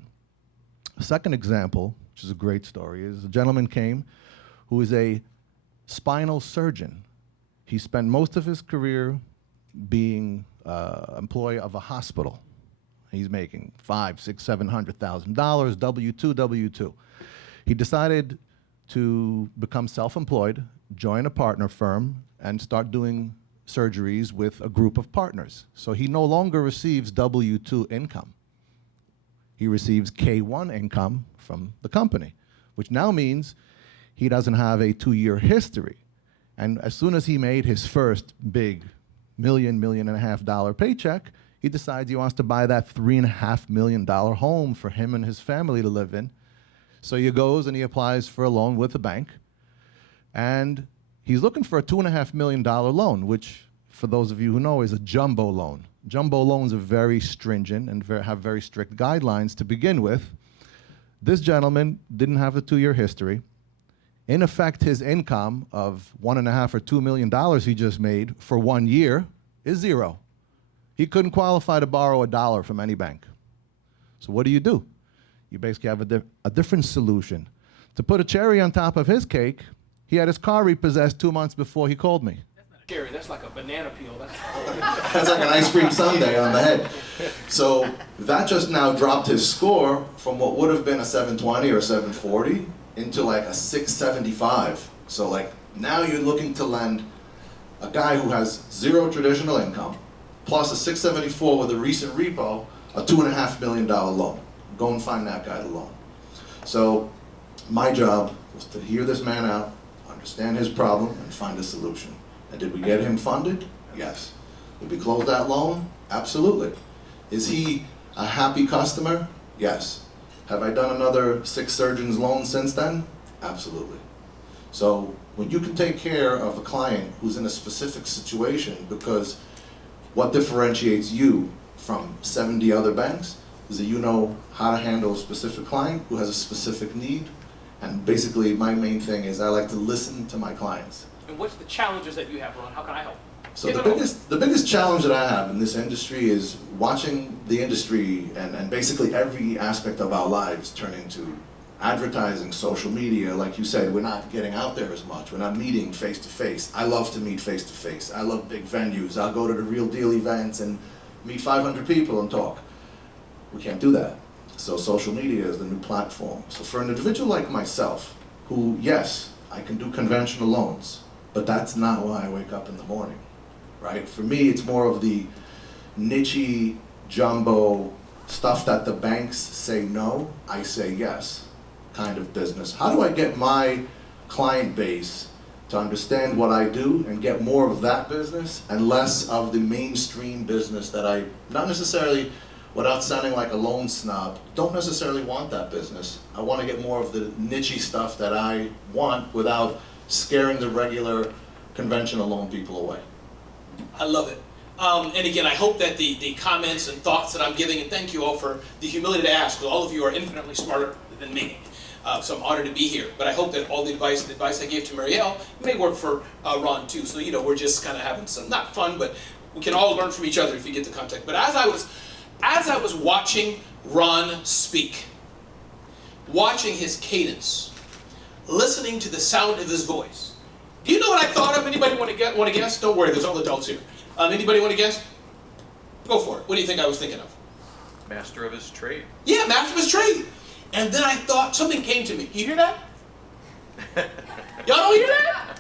A second example, which is a great story, is a gentleman came who is a spinal surgeon. He spent most of his career being employee of a hospital. He's making $500,000, $600,000, $700,000, W-2. He decided to become self-employed, join a partner firm, and start doing surgeries with a group of partners. So he no longer receives W-2 income. He receives K-1 income from the company, which now means he doesn't have a 2-year history. And as soon as he made his first big $1.5 million paycheck, he decides he wants to buy that $3.5 million home for him and his family to live in. So he goes and he applies for a loan with the bank, and he's looking for a $2.5 million loan, which, for those of you who know, is a jumbo loan. Jumbo loans are very stringent and have very strict guidelines to begin with. This gentleman didn't have a 2-year history. In effect, his income of $1.5 or $2 million he just made for 1 year is zero. He couldn't qualify to borrow a dollar from any bank. So what do? You basically have a different solution. To put a cherry on top of his cake, he had his car repossessed 2 months before he called me. That's not a cherry, that's like a banana peel. That's like an ice cream sundae on the head. So that just now dropped his score from what would have been a 720 or 740 into like a 675. So like now you're looking to lend a guy who has zero traditional income, plus a 674 with a recent repo, a $2.5 million loan. Go and find that guy the loan. So my job was to hear this man out, understand his problem, and find a solution. And did we get him funded? Yes. Did we close that loan? Absolutely. Is he a happy customer? Yes. Have I done another 6 surgeons loan since then? Absolutely. So when you can take care of a client who's in a specific situation, because what differentiates you from 70 other banks is that you know how to handle a specific client who has a specific need. And basically my main thing is I like to listen to my clients. And what's the challenges that you have, Ron? How can I help? So the biggest challenge that I have in this industry is watching the industry and basically every aspect of our lives turn into advertising, social media. Like you said, we're not getting out there as much. We're not meeting face to face. I love to meet face to face. I love big venues. I'll go to the real deal events and meet 500 people and talk. We can't do that. So social media is the new platform. So for an individual like myself, who, yes, I can do conventional loans, but that's not why I wake up in the morning, right? For me, it's more of the niche-y, jumbo stuff that the banks say no, I say yes kind of business. How do I get my client base to understand what I do and get more of that business and less of the mainstream business that I, not necessarily, without sounding like a loan snob, don't necessarily want that business. I want to get more of the niche-y stuff that I want without scaring the regular conventional loan people away. I love it. And again, I hope that the comments and thoughts that I'm giving, and thank you all for the humility to ask, because all of you are infinitely smarter than me. So I'm honored to be here. But I hope that all the advice I gave to Mariel may work for Ron too. So, you know, we're just kind of having some, not fun, but we can all learn from each other if you get the contact. But as I was watching Ron speak, watching his cadence, listening to the sound of his voice, do you know what I thought of? Anybody want to guess? Don't worry, there's all adults here. Anybody want to guess? Go for it. What do you think I was thinking of? Master of his trade. Yeah, master of his trade. And then I thought, something came to me. You hear that? Y'all don't hear that?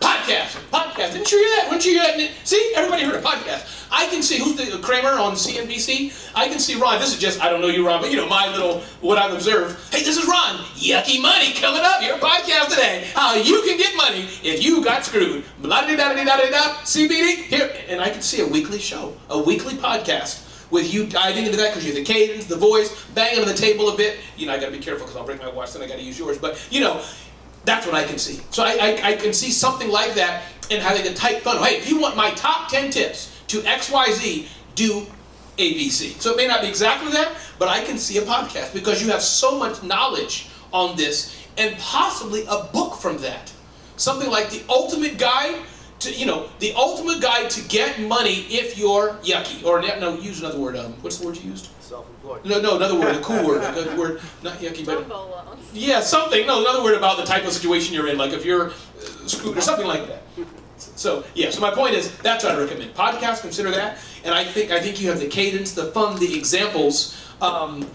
Podcast. Didn't you hear that? Wouldn't you hear that? See, everybody heard a podcast. I can see, who's the Kramer on CNBC? I can see Ron. This is just, I don't know you, Ron, but you know, my little, what I've observed. Hey, this is Ron. Yucky money coming up. Your podcast today. How you can get money if you got screwed. Blah-da-da-da-da-da-da. CBD. Here. And I can see a weekly show, a weekly podcast with you diving into that because you're the cadence, the voice, banging on the table a bit. You know, I got to be careful because I'll break my watch, then I got to use yours. But, you know, that's what I can see. So I can see something like that and having a tight funnel. Hey, if you want my top 10 tips to XYZ, do ABC. So it may not be exactly that, but I can see a podcast because you have so much knowledge on this and possibly a book from that. Something like the ultimate guide to, you know, the ultimate guide to get money if you're yucky. Or no, use another word. What's the word you used? Self-employed. No, another word, a cool word. Another word, not yucky, but yeah, something. No, another word about the type of situation you're in. Like if you're screwed or something like that. So yeah, so my point is that's what I recommend. Podcast, consider that, and I think you have the cadence, the fun, the examples, and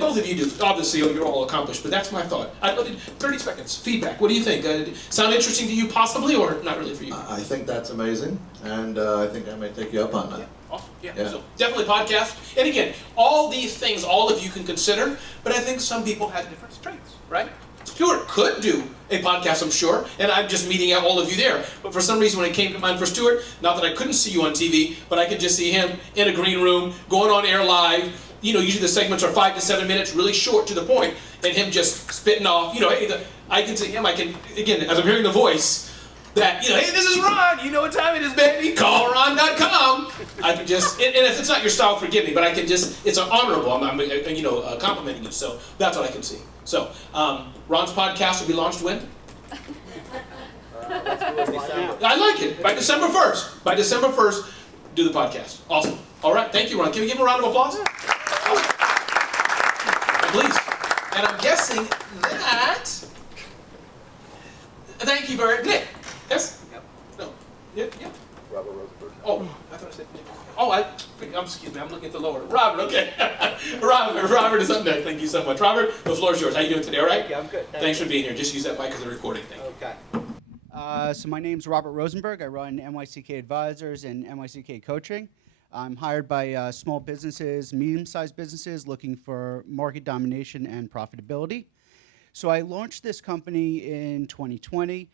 both of you do. Obviously, you're all accomplished, but that's my thought. I'd love 30 seconds feedback. What do you think? Sound interesting to you, possibly, or not really for you? I think that's amazing, and I think I may take you up on that. Yeah, awesome. Yeah. So definitely podcast. And again, all these things, all of you can consider, but I think some people have different strengths, right? Stuart could do a podcast, I'm sure, and I'm just meeting out all of you there. But for some reason, when it came to mind for Stuart, not that I couldn't see you on TV, but I could just see him in a green room, going on air live. Usually the segments are 5 to 7 minutes, really short to the point, and him just spitting off. Hey, I can see him. I can, again, as I'm hearing the voice, that, hey, this is Ron. You know what time it is, baby. Call Ron.com. I can just, and if it's not your style, forgive me, but I can just, it's honorable. I'm complimenting you. So that's what I can see. So, Ron's podcast will be launched when? I like it. By December 1st. By December 1st, do the podcast. Awesome. All right. Thank you, Ron. Can we give him a round of applause? Please. And I'm guessing that. Thank you very much. Nick. Yes? No. Yeah. Robert Rosenberg. Oh, I thought I said Nick. Oh, excuse me, I'm looking at the lower. Robert, okay. Robert is up next. Thank you so much. Robert, the floor is yours. How you doing today, all right? Yeah, I'm good. Thanks for being here. Just use that mic as a recording thing. Okay. So my name's Robert Rosenberg. I run NYCK Advisors and NYCK Coaching. I'm hired by small businesses, medium-sized businesses looking for market domination and profitability. So I launched this company in 2020.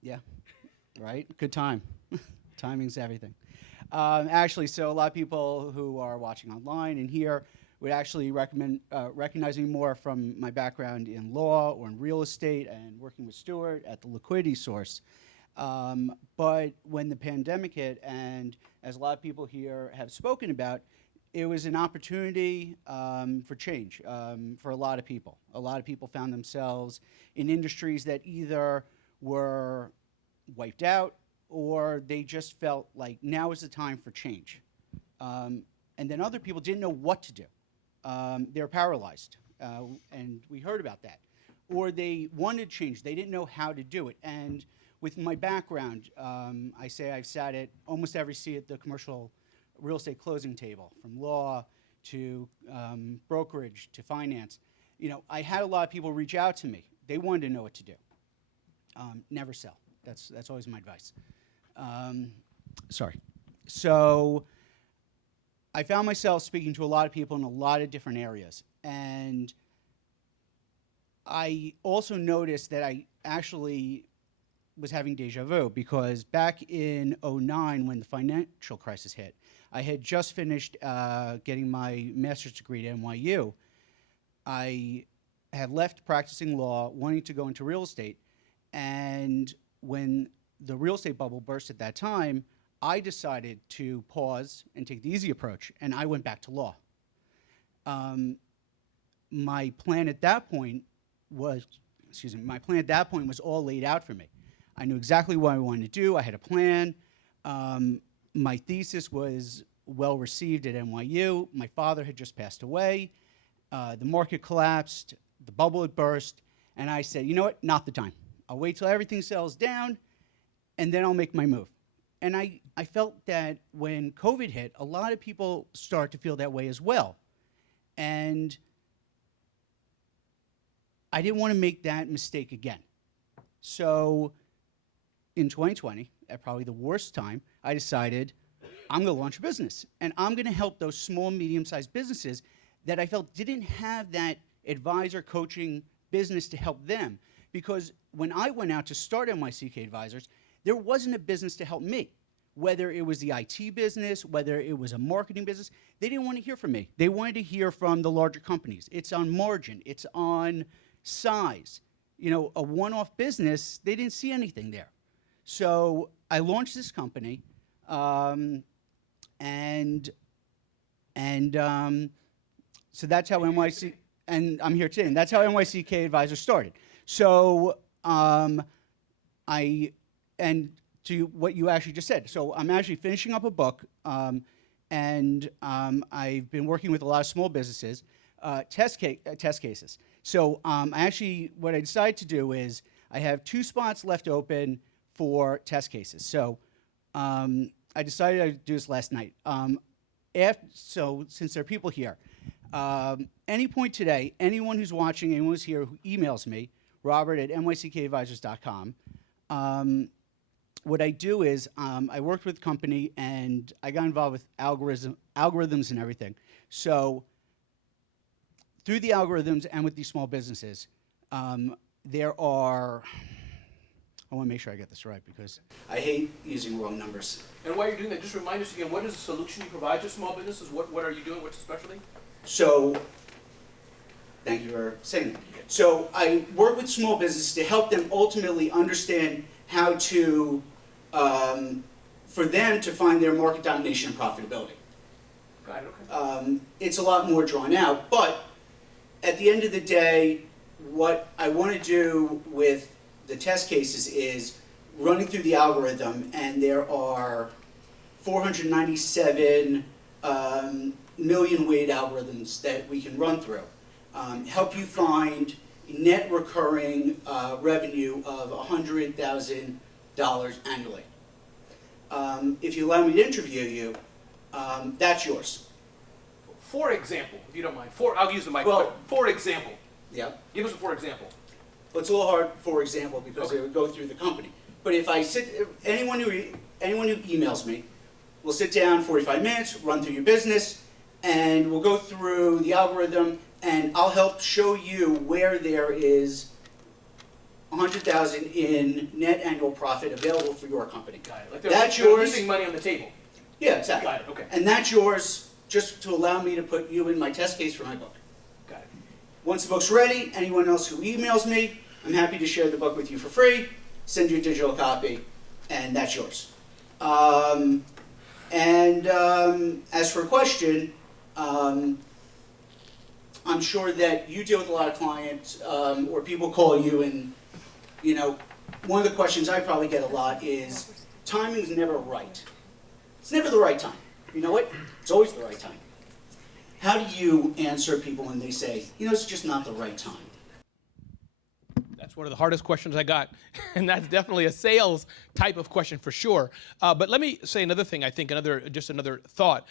Yeah, right? Good time. Timing's everything. Actually, so a lot of people who are watching online and here would actually recommend recognizing me more from my background in law or in real estate and working with Stuart at the Liquidity source. But when the pandemic hit, and as a lot of people here have spoken about, it was an opportunity for change for a lot of people. A lot of people found themselves in industries that either were wiped out or they just felt like now is the time for change. And then other people didn't know what to do. They were paralyzed, and we heard about that. Or they wanted change. They didn't know how to do it. And with my background, I say I've sat at almost every seat at the commercial real estate closing table, from law to brokerage to finance. I had a lot of people reach out to me. They wanted to know what to do. Never sell. That's always my advice. So I found myself speaking to a lot of people in a lot of different areas. And I also noticed that I actually was having deja vu, because back in 2009, when the financial crisis hit, I had just finished getting my master's degree at NYU. I had left practicing law, wanting to go into real estate, and when the real estate bubble burst at that time, I decided to pause and take the easy approach, and I went back to law. My plan at that point was, all laid out for me. I knew exactly what I wanted to do. I had a plan. My thesis was well received at NYU. My father had just passed away. The market collapsed. The bubble had burst. And I said, you know what? Not the time. I'll wait till everything settles down, and then I'll make my move. And I felt that when COVID hit, a lot of people start to feel that way as well. And I didn't want to make that mistake again. So in 2020, at probably the worst time, I decided I'm going to launch a business. And I'm going to help those small, medium-sized businesses that I felt didn't have that advisor coaching business to help them. Because when I went out to start NYCK Advisors, there wasn't a business to help me. Whether it was the IT business, whether it was a marketing business, they didn't want to hear from me. They wanted to hear from the larger companies. It's on margin. It's on size. A one-off business, they didn't see anything there. So I launched this company, so that's how NYC, and I'm here today, and that's how NYCK Advisors started. So to what you actually just said. So I'm actually finishing up a book, and I've been working with a lot of small businesses, test cases. So what I decided to do is I have 2 spots left open for test cases. So I decided I'd do this last night. So since there are people here, any point today, anyone who's watching, anyone who's here who emails me, robert@nyckadvisors.com, what I do is I worked with a company and I got involved with algorithms and everything. So through the algorithms and with these small businesses, there are, I want to make sure I get this right because I hate using wrong numbers. And while you're doing that, just remind us again, what is the solution you provide to small businesses? What are you doing? What's the specialty? So, thank you for saying that. So I work with small businesses to help them ultimately understand how to, for them to find their market domination and profitability. Got it, okay. It's a lot more drawn out, but at the end of the day, what I want to do with the test cases is running through the algorithm, and there are 497 million weighted algorithms that we can run through. Help you find net recurring revenue of $100,000 annually. If you allow me to interview you, that's yours. For example, if you don't mind, I'll use the mic. Well, for example, yeah. give us a for example. Well, it's a little hard, for example, because it would go through the company. But if I anyone who emails me, we'll sit down 45 minutes, run through your business, and we'll go through the algorithm, and I'll help show you where there is $100,000 in net annual profit available for your company. Got it. Like That's they're yours. leaving money on the table. Yeah, exactly. Got it, okay. And that's yours just to allow me to put you in my test case for my book. Got it. Once the book's ready, anyone else who emails me, I'm happy to share the book with you for free, send you a digital copy, and that's yours. As for a question, I'm sure that you deal with a lot of clients, or people call you, and one of the questions I probably get a lot is, timing's never right. It's never the right time. You know what? It's always the right time. How do you answer people when they say, it's just not the right time? That's one of the hardest questions I got, and that's definitely a sales type of question for sure. But let me say another thing, I think, another thought.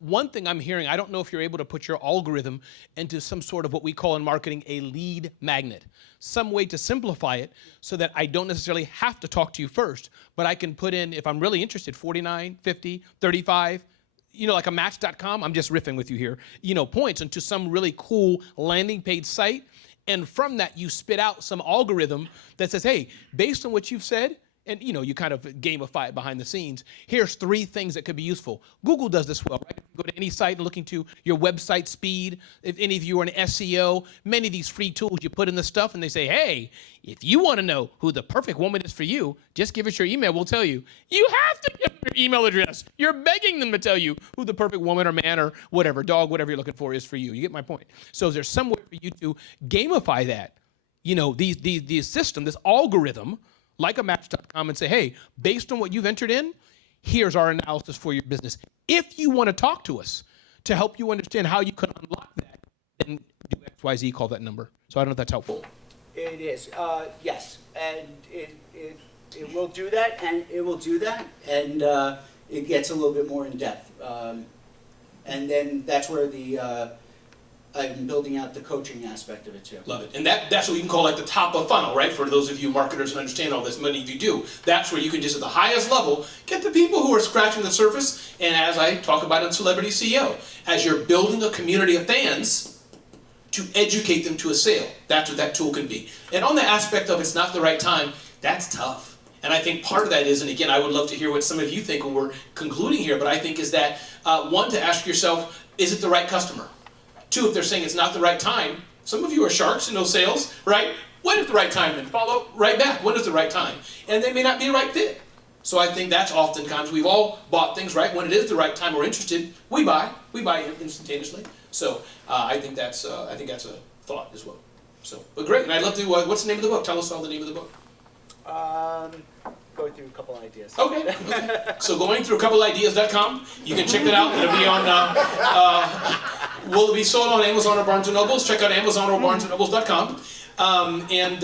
One thing I'm hearing, I don't know if you're able to put your algorithm into some sort of what we call in marketing a lead magnet. Some way to simplify it so that I don't necessarily have to talk to you first, but I can put in, if I'm really interested, 49, 50, 35, like a Match.com, I'm just riffing with you here, points into some really cool landing page site. And from that, you spit out some algorithm that says, hey, based on what you've said, and you kind of gamify it behind the scenes, here's 3 things that could be useful. Google does this well, right? Go to any site and look into your website speed. If any of you are in SEO, many of these free tools, you put in the stuff and they say, hey, if you want to know who the perfect woman is for you, just give us your email, we'll tell you. You have to give them your email address. You're begging them to tell you who the perfect woman or man or whatever, dog, whatever you're looking for is for you. You get my point? So is there some way for you to gamify that? These system, this algorithm, like a Match.com, and say, hey, based on what you've entered in, here's our analysis for your business. If you want to talk to us to help you understand how you can unlock that, then do XYZ, call that number. So I don't know if that's helpful. It is, yes, and it will do that, and it will do that, and it gets a little bit more in depth. And then that's where I'm building out the coaching aspect of it too. Love it. And that's what you can call like the top of funnel, right? For those of you marketers who understand all this, many of you do. That's where you can just at the highest level get the people who are scratching the surface. And as I talk about in Celebrity CEO, as you're building a community of fans to educate them to a sale, that's what that tool can be. And on the aspect of it's not the right time, that's tough. And I think part of that is, and again, I would love to hear what some of you think when we're concluding here, but I think is that, one, to ask yourself, is it the right customer? 2, if they're saying it's not the right time, some of you are sharks in those sales, right? When is the right time? Then follow right back. When is the right time? And they may not be the right fit. So I think that's oftentimes, we've all bought things, right? When it is the right time, we're interested, we buy instantaneously. So I think that's a thought as well. So, but great, and I'd love to, what's the name of the book? Tell us all the name of the book. Going through a couple ideas. Okay. So goingthrough-a-couple-ideas.com. You can check that out. It'll be on, will it be sold on Amazon or Barnes & Nobles? Check out Amazon or BarnesandNobles.com. And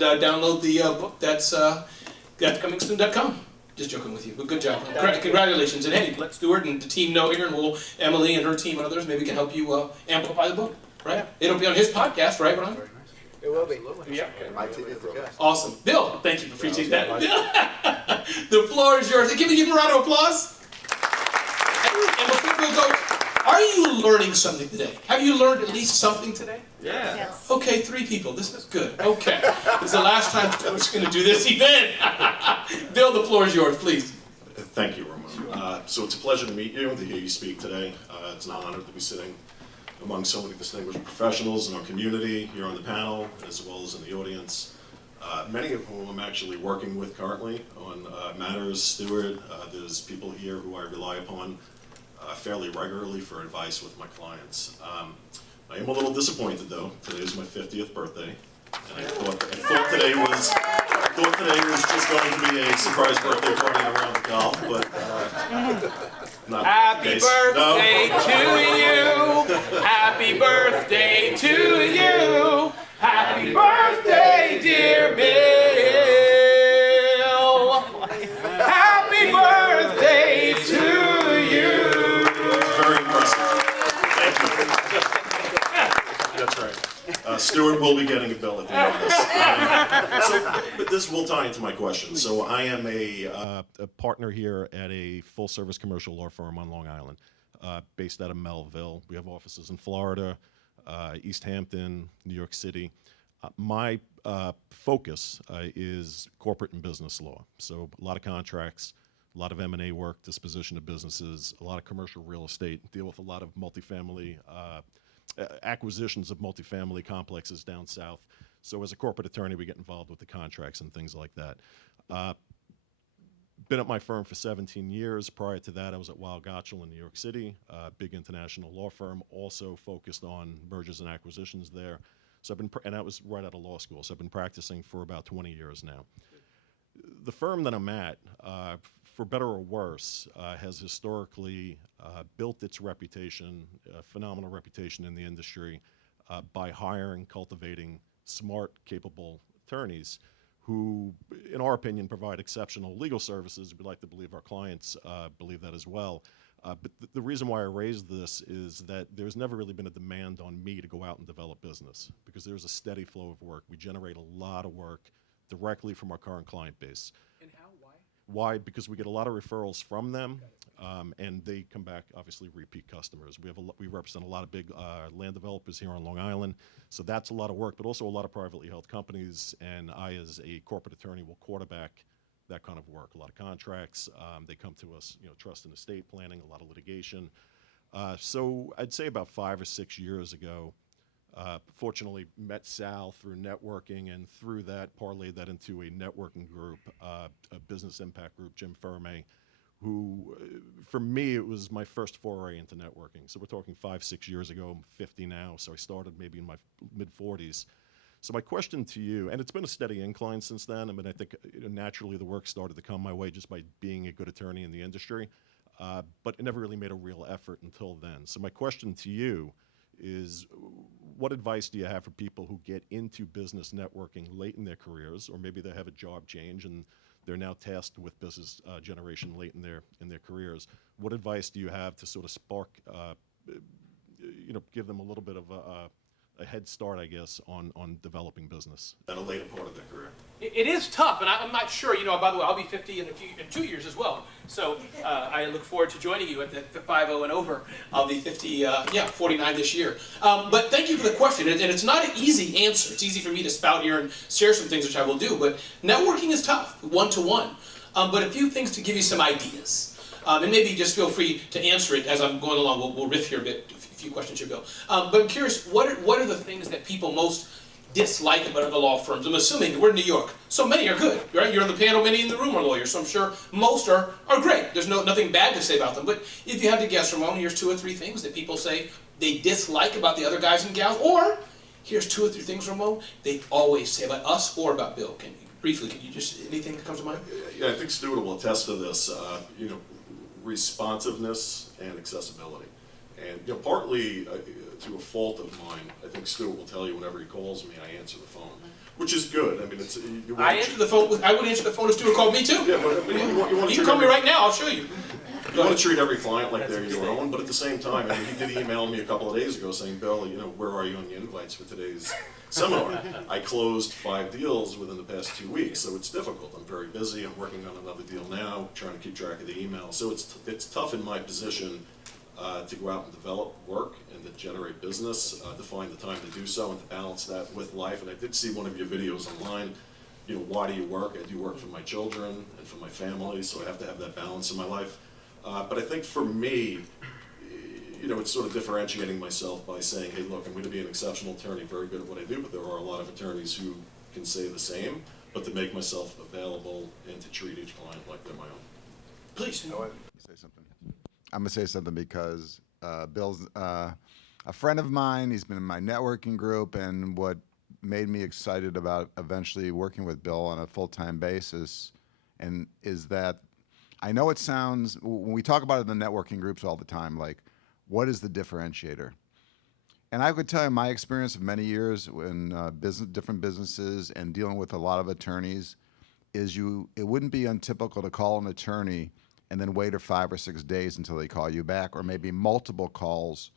download the book. That's That's comingsoon.com. Just joking with you, but good job. Congratulations. And hey, let Stuart and the team know here, and Emily and her team and others maybe can help you amplify the book, right? It'll be on his podcast, right, Ron? It will be. Yeah. My team is the best. Awesome. Bill, thank you. Appreciate that. The floor is yours. Give me a round of applause. And before we go, are you learning something today? Have you learned at least something today? Yeah. Yes. Okay, 3 people. This is good. Okay. This is the last time Stuart's going to do this event. Bill, the floor is yours, please. Thank you, Ramon. So it's a pleasure to meet you and to hear you speak today. It's an honor to be sitting among so many distinguished professionals in our community here on the panel, as well as in the audience, many of whom I'm actually working with currently on matters. Stuart, there's people here who I rely upon fairly regularly for advice with my clients. I am a little disappointed though. Today is my 50th birthday, and I thought today was just going to be a surprise birthday party around the golf, but not Happy the case. birthday No. to you. Happy birthday to you. Happy birthday, dear Bill. Happy birthday to you. Very impressive. Thank you. That's right. Stuart will be getting a bill at the end of this. But this will tie into my question. So I am a partner here at a full-service commercial law firm on Long Island, based out of Melville. We have offices in Florida, East Hampton, New York City. My focus is corporate and business law. So a lot of contracts, a lot of M&A work, disposition of businesses, a lot of commercial real estate, deal with a lot of multifamily acquisitions of multifamily complexes down south. So as a corporate attorney, we get involved with the contracts and things like that. Been at my firm for 17 years. Prior to that, I was at Weil Gotshal in New York City, big international law firm, also focused on mergers and acquisitions there. So I've been, and that was right out of law school. So I've been practicing for about 20 years now. The firm that I'm at, for better or worse, has historically built its reputation, phenomenal reputation in the industry, by hiring, cultivating smart, capable attorneys who, in our opinion, provide exceptional legal services. We'd like to believe our clients believe that as well. But the reason why I raised this is that there's never really been a demand on me to go out and develop business, because there's a steady flow of work. We generate a lot of work directly from our current client base. And how? Why? Why? Because we get a lot of referrals from them, and they come back, obviously, repeat customers. We represent a lot of big land developers here on Long Island, so that's a lot of work, but also a lot of privately held companies, and I, as a corporate attorney, will quarterback that kind of work. A lot of contracts. They come to us, trust and estate planning, a lot of litigation. So I'd say about 5 or 6 years ago, fortunately met Sal through networking, and through that parlayed that into a networking group, a business impact group, Jim Ferme, who, for me, it was my first foray into networking. So we're talking 5, 6 years ago. I'm 50 now, so I started maybe in my mid-40s. So my question to you, and it's been a steady incline since then. I mean, I think naturally the work started to come my way just by being a good attorney in the industry, but it never really made a real effort until then. So my question to you is, what advice do you have for people who get into business networking late in their careers, or maybe they have a job change and they're now tasked with business generation late in their careers? What advice do you have to sort of spark, give them a little bit of a head start, I guess, on developing business at a later part of their career? It is tough, and I'm not sure. By the way, I'll be 50 in 2 years as well. So I look forward to joining you at the 50 and over. I'll be 49 this year. But thank you for the question, and it's not an easy answer. It's easy for me to spout here and share some things, which I will do. But networking is tough, one-to-one. But a few things to give you some ideas, and maybe just feel free to answer it as I'm going along. We'll riff here a bit. Few questions here, Bill. But I'm curious, what are the things that people most dislike about other law firms? I'm assuming we're in New York, so many are good, right? You're on the panel, many in the room are lawyers, so I'm sure most are great. There's nothing bad to say about them. But if you had to guess, Ramon, here's 2 or 3 things that people say they dislike about the other guys and gals, or here's 2 or 3 things, Ramon, they always say about us or about Bill. Can you just, anything that comes to mind? Yeah, I think Stuart will attest to this, responsiveness and accessibility. And partly to a fault of mine, I think Stuart will tell you whenever he calls me, I answer the phone, which is good. I mean, it's I answer the phone. I would answer the phone if Stuart called me too. Yeah, but you can call me right now. I'll show you. You want to treat every client like they're your own, but at the same time, I mean, he did email me a couple of days ago saying, Bill, you know, where are you on the invites for today's seminar? I closed 5 deals within the past 2 weeks, so it's difficult. I'm very busy. I'm working on another deal now, trying to keep track of the emails. So it's tough in my position to go out and develop work and to generate business, to find the time to do so and to balance that with life. And I did see one of your videos online. You know, why do you work? I do work for my children and for my family, so I have to have that balance in my life. But I think for me, you know, it's sort of differentiating myself by saying, hey, look, I'm going to be an exceptional attorney, very good at what I do, but there are a lot of attorneys who can say the same, but to make myself available and to treat each client like they're my own. Please. You know what? Say something. I'm going to say something because Bill's a friend of mine. He's been in my networking group, and what made me excited about eventually working with Bill on a full-time basis and is that I know it sounds, when we talk about it in the networking groups all the time, like, what is the differentiator? And I could tell you my experience of many years in different businesses and dealing with a lot of attorneys is it wouldn't be untypical to call an attorney and then wait 5 or 6 days until they call you back, or maybe multiple calls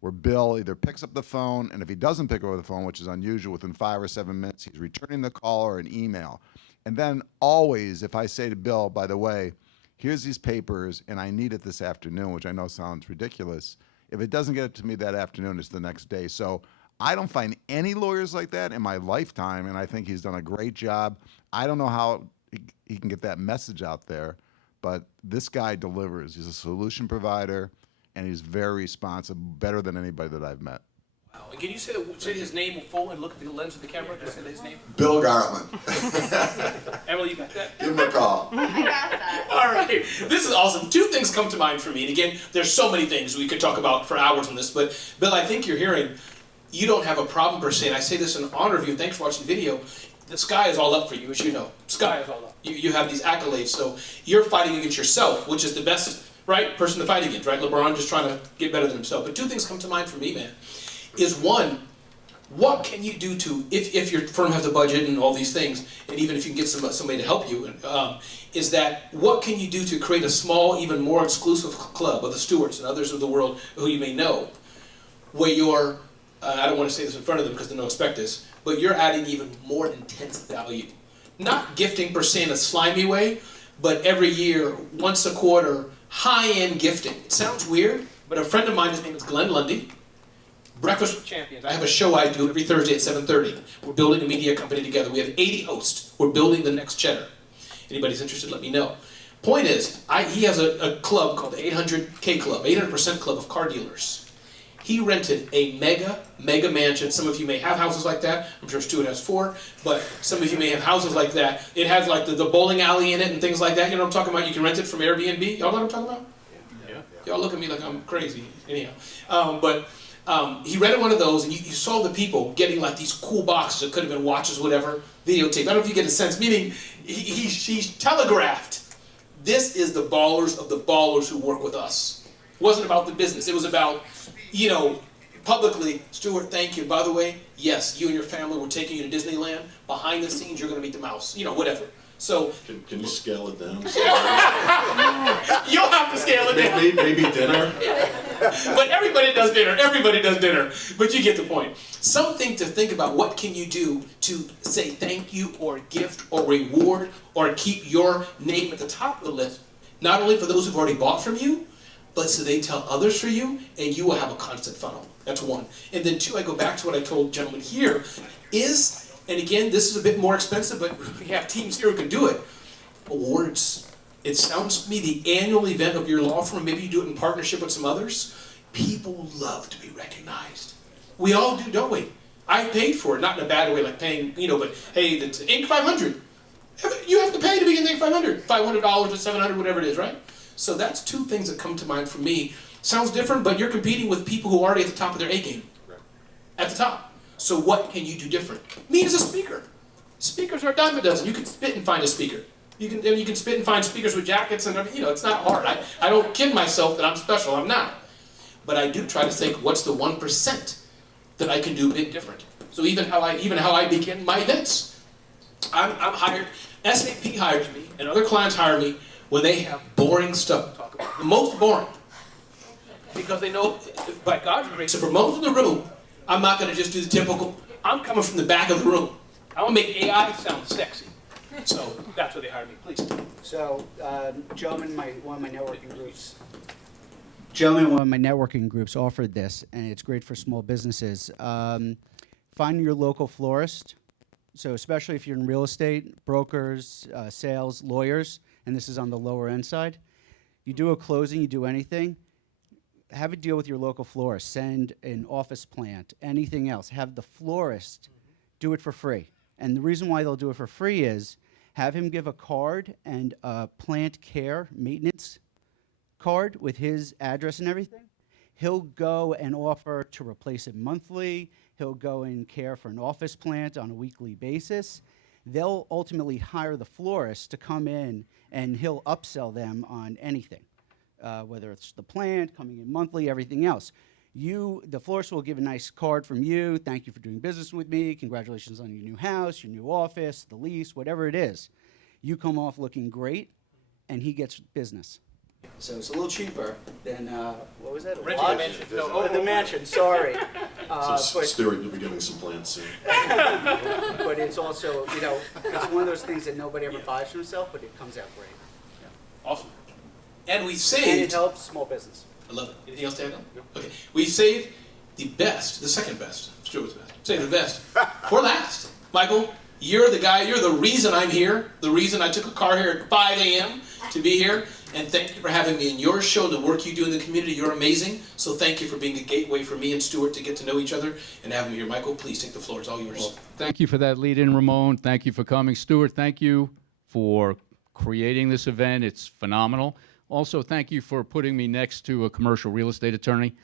where Bill either picks up the phone, and if he doesn't pick up the phone, which is unusual, within 5 or 7 minutes, he's returning the call or an email. And then always, if I say to Bill, by the way, here's these papers, and I need it this afternoon, which I know sounds ridiculous. If it doesn't get it to me that afternoon, it's the next day. So I don't find any lawyers like that in my lifetime, and I think he's done a great job. I don't know how he can get that message out there, but this guy delivers. He's a solution provider, and he's very responsive, better than anybody that I've met. Wow. And can you say his name full and look at the lens of the camera? Just say his name. Bill Gartland. Emily, you got that? Give him a call. I got that. All right. This is awesome. 2 things come to mind for me. And again, there's so many things we could talk about for hours on this. But Bill, I think you're hearing, you don't have a problem per se. And I say this in honor of you. Thanks for watching the video. The sky is all up for you, as you know. Sky is all up. You have these accolades. So you're fighting against yourself, which is the best, right, person to fight against, right? LeBron just trying to get better than himself. But 2 things come to mind for me, man. Is one, what can you do to, if your firm has a budget and all these things, and even if you can get somebody to help you, is that what can you do to create a small, even more exclusive club of the Stuarts and others of the world who you may know, where you're, I don't want to say this in front of them because they don't expect this, but you're adding even more intense value. Not gifting per se in a slimy way, but every year, once a quarter, high-end gifting. It sounds weird, but a friend of mine, his name is Glenn Lundy, Breakfast with Champions. I have a show I do every Thursday at 7:30. We're building a media company together. We have 80 hosts. We're building the next cheddar. Anybody's interested, let me know. Point is, he has a club called the 800K Club, 800% Club of car dealers. He rented a mega mansion. Some of you may have houses like that. I'm sure Stuart has 4, but some of you may have houses like that. It has like the bowling alley in it and things like that. You know what I'm talking about? You can rent it from Airbnb. Y'all know what I'm talking about? Yeah. Y'all look at me like I'm crazy. Anyhow, he rented one of those, and you saw the people getting like these cool boxes. It could have been watches, whatever, videotape. I don't know if you get a sense. Meaning, he telegraphed, this is the ballers of the ballers who work with us. It wasn't about the business. It was about, you know, publicly, Stuart, thank you. By the way, yes, you and your family, we're taking you to Disneyland. Behind the scenes, you're going to meet the mouse. You know, whatever. So can you scale it down? You'll have to scale it down. Maybe dinner. But everybody does dinner. Everybody does dinner. But you get the point. Something to think about. What can you do to say thank you or gift or reward or keep your name at the top of the list? Not only for those who've already bought from you, but so they tell others for you, and you will have a constant funnel. That's 1. And then 2, I go back to what I told gentlemen here, is, and again, this is a bit more expensive, but we have teams here who can do it. Awards. It sounds to me the annual event of your law firm, maybe you do it in partnership with some others. People love to be recognized. We all do, don't we? I paid for it, not in a bad way, like paying, you know, but hey, the Inc. 500. You have to pay to be in the Inc. 500. $500 or $700, whatever it is, right? So that's 2 things that come to mind for me. Sounds different, but you're competing with people who are already at the top of their A game. Right. At the top. So what can you do different? Me as a speaker. Speakers are a dime a dozen. You can spit and find a speaker. You can spit and find speakers with jackets, and you know, it's not hard. I don't kid myself that I'm special. I'm not. but I do try to think, what's the 1% that I can do a bit different? So even how I begin my events, I'm hired, SAP hires me, and other clients hire me when they have boring stuff to talk about, the most boring. Because they know, by God's grace, if Ramon's in the room, I'm not going to just do the typical, I'm coming from the back of the room. I want to make AI sound sexy. So that's why they hired me, please. So, gentlemen, one of my networking groups offered this, and it's great for small businesses. Find your local florist. So especially if you're in real estate, brokers, sales, lawyers, and this is on the lower end side. You do a closing, you do anything, have a deal with your local florist. Send an office plant, anything else. Have the florist do it for free. And the reason why they'll do it for free is have him give a card and a plant care maintenance card with his address and everything. He'll go and offer to replace it monthly. He'll go and care for an office plant on a weekly basis. They'll ultimately hire the florist to come in, and he'll upsell them on anything, whether it's the plant, coming in monthly, everything else. The florist will give a nice card from you. Thank you for doing business with me. Congratulations on your new house, your new office, the lease, whatever it is. You come off looking great, and he gets business. So it's a little cheaper than, what was that? Rent the mansion. No, the mansion, sorry. So Stuart, you'll be getting some plans soon. But it's also, it's one of those things that nobody ever buys for himself, but it comes out great. Awesome. And we saved. And it helps small business. I love it. Anything else to add on? Okay. We saved the best, the second best. Stuart's best. Save the best for last. Michael, you're the guy, you're the reason I'm here. The reason I took a car here at 5 a.m. to be here. And thank you for having me in your show, the work you do in the community. You're amazing. So thank you for being a gateway for me and Stuart to get to know each other and having me here. Michael, please take the floor. It's all yours. Well, thank you for that lead-in, Ramon. Thank you for coming. Stuart, thank you for creating this event. It's phenomenal. Also, thank you for putting me next to a commercial real estate attorney.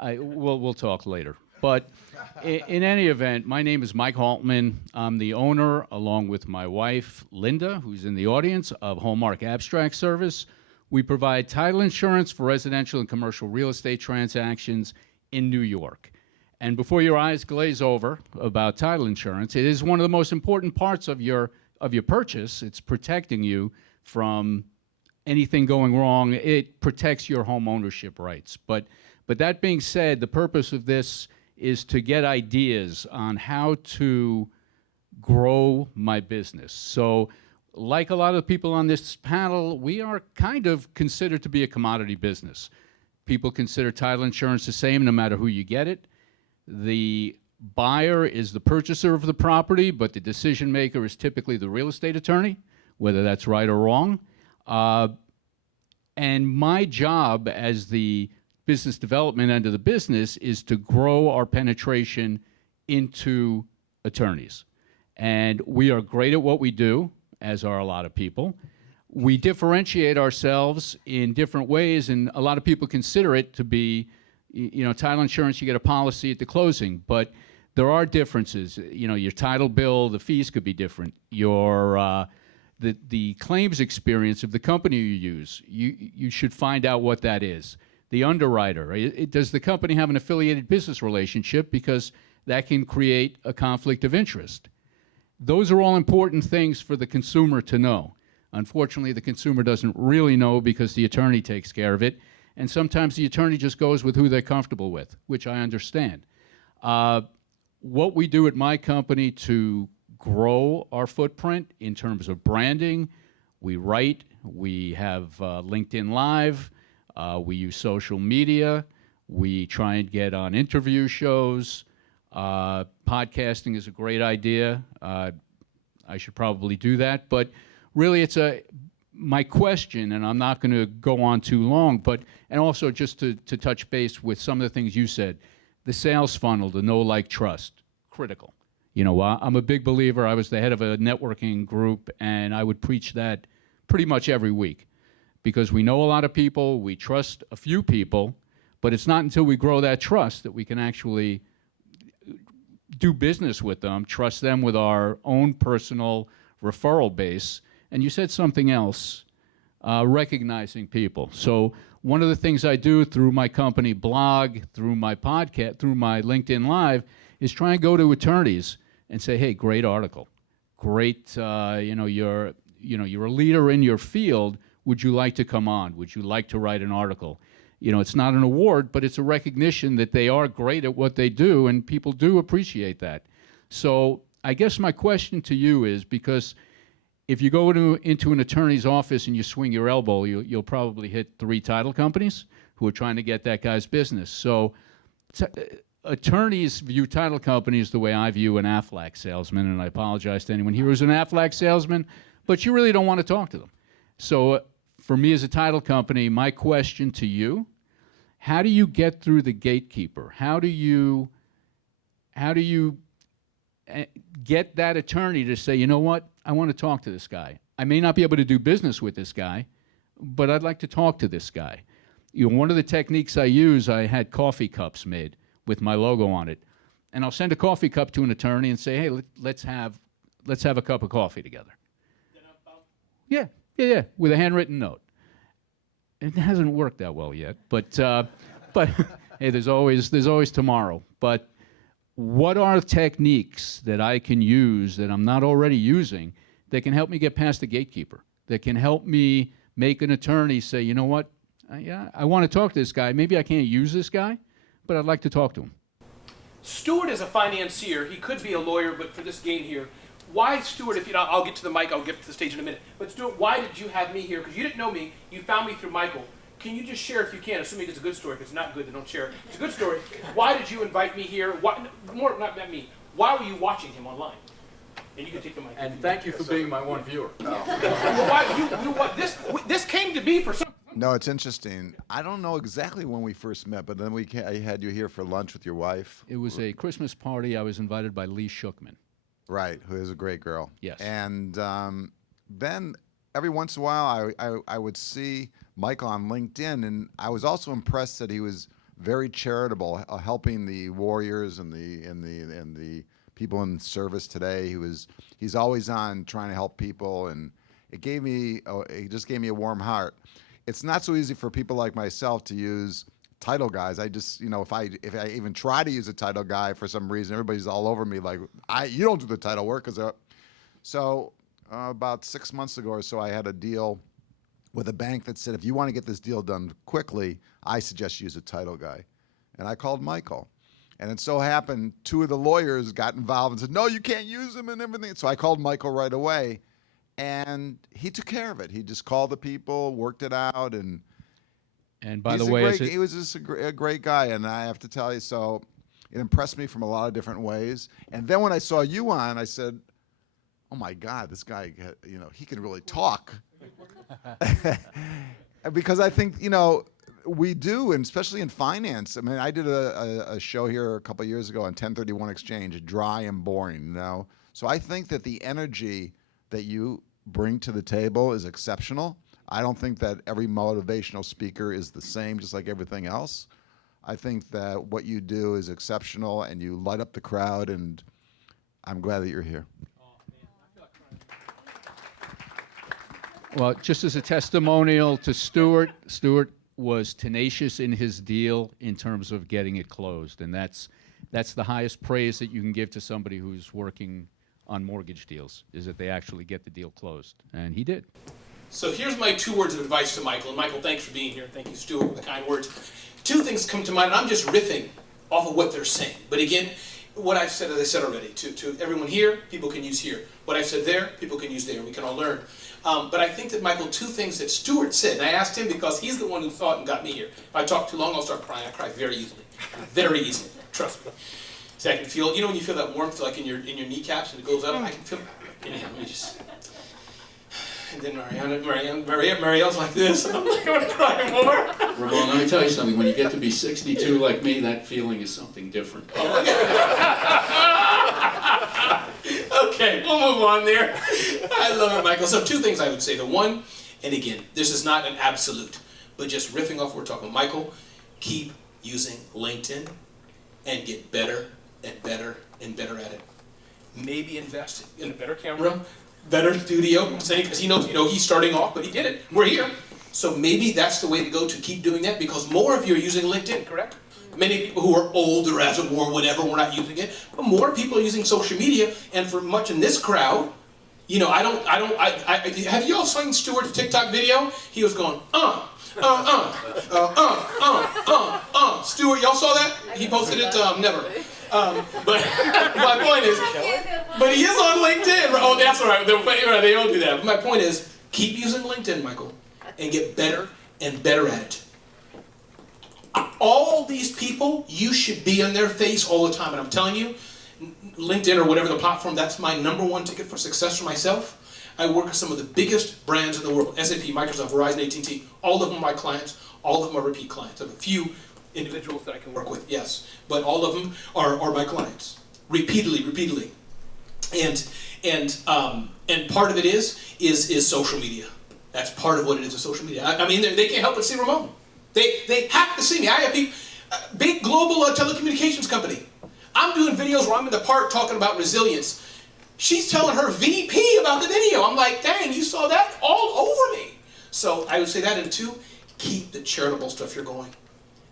We'll talk later. But in any event, my name is Mike Haltman. I'm the owner, along with my wife, Linda, who's in the audience, of Hallmark Abstract Service. We provide title insurance for residential and commercial real estate transactions in New York. And before your eyes glaze over about title insurance, it is one of the most important parts of your purchase. It's protecting you from anything going wrong. It protects your home ownership rights. But that being said, the purpose of this is to get ideas on how to grow my business. So, like a lot of people on this panel, we are kind of considered to be a commodity business. People consider title insurance the same no matter who you get it. The buyer is the purchaser of the property, but the decision maker is typically the real estate attorney, whether that's right or wrong. And my job as the business development end of the business is to grow our penetration into attorneys. And we are great at what we do, as are a lot of people. We differentiate ourselves in different ways, and a lot of people consider it to be, title insurance, you get a policy at the closing, but there are differences. Your title bill, the fees could be different. Your the claims experience of the company you use, you should find out what that is. The underwriter, does the company have an affiliated business relationship? Because that can create a conflict of interest. Those are all important things for the consumer to know. Unfortunately, the consumer doesn't really know because the attorney takes care of it. And sometimes the attorney just goes with who they're comfortable with, which I understand. What we do at my company to grow our footprint in terms of branding, we write, we have LinkedIn Live, we use social media, we try and get on interview shows. Podcasting is a great idea. I should probably do that, but really my question, and I'm not going to go on too long, and also just to touch base with some of the things you said, the sales funnel, the know, like, trust, critical. I'm a big believer. I was the head of a networking group, and I would preach that pretty much every week, because we know a lot of people, we trust a few people, but it's not until we grow that trust that we can actually do business with them, trust them with our own personal referral base. And you said something else, recognizing people. So one of the things I do through my company blog, through my podcast, through my LinkedIn Live, is try and go to attorneys and say, hey, great article. Great, you're a leader in your field. Would you like to come on? Would you like to write an article? It's not an award, but it's a recognition that they are great at what they do, and people do appreciate that. So I guess my question to you is, because if you go into an attorney's office and you swing your elbow, you'll probably hit 3 title companies who are trying to get that guy's business. So attorneys view title companies the way I view an Aflac salesman, and I apologize to anyone here who's an Aflac salesman, but you really don't want to talk to them. So for me as a title company, my question to you, how do you get through the gatekeeper? How do you get that attorney to say, you know what, I want to talk to this guy. I may not be able to do business with this guy, but I'd like to talk to this guy. One of the techniques I use, I had coffee cups made with my logo on it. And I'll send a coffee cup to an attorney and say, hey, let's have a cup of coffee together. Yeah, with a handwritten note. It hasn't worked that well yet, but hey, there's always tomorrow. But what are techniques that I can use that I'm not already using that can help me get past the gatekeeper, that can help me make an attorney say, you know what, I want to talk to this guy. Maybe I can't use this guy, but I'd like to talk to him. Stuart is a financier. He could be a lawyer, but for this game here, why, Stuart, I'll get to the mic, I'll get to the stage in a minute, but Stuart, why did you have me here? Because you didn't know me, you found me through Michael. Can you just share, if you can, assuming it's a good story, if it's not good, then don't share it. It's a good story. Why did you invite me here? Not me. Why were you watching him online? And you can take the mic. And thank you for being my one viewer. This came to be for some. No, it's interesting. I don't know exactly when we first met, but then I had you here for lunch with your wife. It was a Christmas party. I was invited by Lee Shookman. Right, who is a great girl. Yes. And then every once in a while, I would see Michael on LinkedIn, and I was also impressed that he was very charitable, helping the warriors and the people in service today. He's always on trying to help people, and it just gave me a warm heart. It's not so easy for people like myself to use title guys. I just, if I even try to use a title guy for some reason, everybody's all over me like, you don't do the title work. So about 6 months ago or so, I had a deal with a bank that said, if you want to get this deal done quickly, I suggest you use a title guy. And I called Michael. And it so happened 2 of the lawyers got involved and said, no, you can't use him and everything. So I called Michael right away, and he took care of it. He just called the people, worked it out, and by the way, he was just a great guy. And I have to tell you, so it impressed me from a lot of different ways. And then when I saw you on, I said, oh my God, this guy, he can really talk. Because I think, we do, and especially in finance. I mean, I did a show here a couple of years ago on 1031 Exchange, dry and boring, So I think that the energy that you bring to the table is exceptional. I don't think that every motivational speaker is the same, just like everything else. I think that what you do is exceptional, and you light up the crowd, and I'm glad that you're here. Well, just as a testimonial to Stuart was tenacious in his deal in terms of getting it closed, and that's the highest praise that you can give to somebody who's working on mortgage deals, is that they actually get the deal closed, and he did. So here's my 2 words of advice to Michael. And Michael, thanks for being here. Thank you, Stuart, for the kind words. 2 things come to mind, and I'm just riffing off of what they're saying. But again, what I've said, as I said already, to everyone here, people can use here. What I've said there, people can use there. We can all learn. But I think that, Michael, 2 things that Stuart said, and I asked him because he's the one who thought and got me here. If I talk too long, I'll start crying. I cry very easily. Very easily. Trust me. See, I can feel, when you feel that warmth like in your kneecaps and it goes up, I can feel it. Anyhow, let me just... And then Mariel's like this, and I'm like, I'm going to cry more. Ramon, let me tell you something. When you get to be 62 like me, that feeling is something different. Okay, we'll move on there. I love it, Michael. So 2 things I would say. The one, and again, this is not an absolute, but just riffing off what we're talking. Michael, keep using LinkedIn and get better and better and better at it. Maybe invest in a better camera, better studio, because he knows, he's starting off, but he did it. We're here. So maybe that's the way to go to keep doing that, because more of you are using LinkedIn, correct? Many people who are older, as it were, whatever, we're not using it, but more people are using social media, and for much in this crowd, you know, have you all seen Stuart's TikTok video? He was going, Stuart, y'all saw that? He posted it, never. But my point is, but he is on LinkedIn. Oh, that's all right. They all do that. But my point is, keep using LinkedIn, Michael, and get better and better at it. All these people, you should be in their face all the time. And I'm telling you, LinkedIn or whatever the platform, that's my #1 ticket for success for myself. I work with some of the biggest brands in the world. SAP, Microsoft, Verizon, AT&T, all of them are my clients. All of them are repeat clients. I have a few individuals that I can work with, yes. But all of them are my clients. Repeatedly. And part of it is social media. That's part of what it is social media. I mean, they can't help but see Ramon. They have to see me. I have people, big global telecommunications company. I'm doing videos where I'm in the park talking about resilience. She's telling her VP about the video. I'm like, dang, you saw that all over me. So I would say that, and 2, keep the charitable stuff you're going.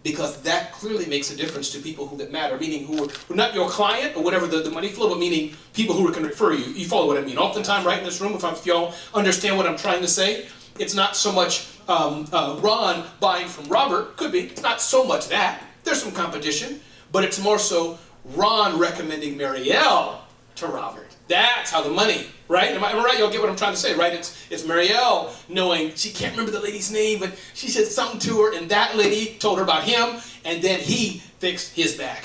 Because that clearly makes a difference to people that matter, meaning who are not your client or whatever the money flow, but meaning people who can refer you. You follow what I mean. Oftentimes, right in this room, if y'all understand what I'm trying to say, it's not so much Ron buying from Robert. Could be. It's not so much that. There's some competition. But it's more so Ron recommending Mariel to Robert. That's how the money, right? Am I right? Y'all get what I'm trying to say, right? It's Mariel knowing, she can't remember the lady's name, but she said something to her, and that lady told her about him, and then he fixed his back.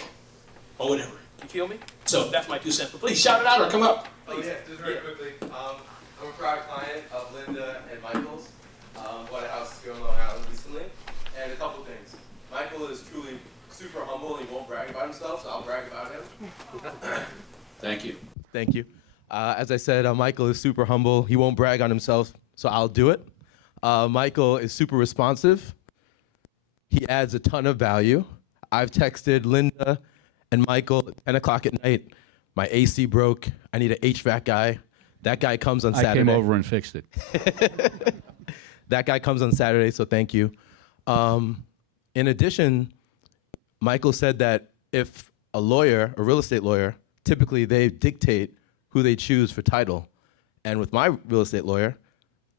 Or whatever. You feel me? So that's my 2 cents. But please shout it out or come up. Oh yeah, just very quickly. I'm a proud client of Linda and Michael's. Bought a house here on Long Island recently. And a couple things. Michael is truly super humble and he won't brag about himself, so I'll brag about him. Thank you. Thank you. As I said, Michael is super humble. He won't brag on himself, so I'll do it. Michael is super responsive. He adds a ton of value. I've texted Linda and Michael at 10 o'clock at night. My AC broke. I need an HVAC guy. That guy comes on Saturday. I came over and fixed it. That guy comes on Saturday, so thank you. In addition, Michael said that if a lawyer, a real estate lawyer, typically they dictate who they choose for title. And with my real estate lawyer,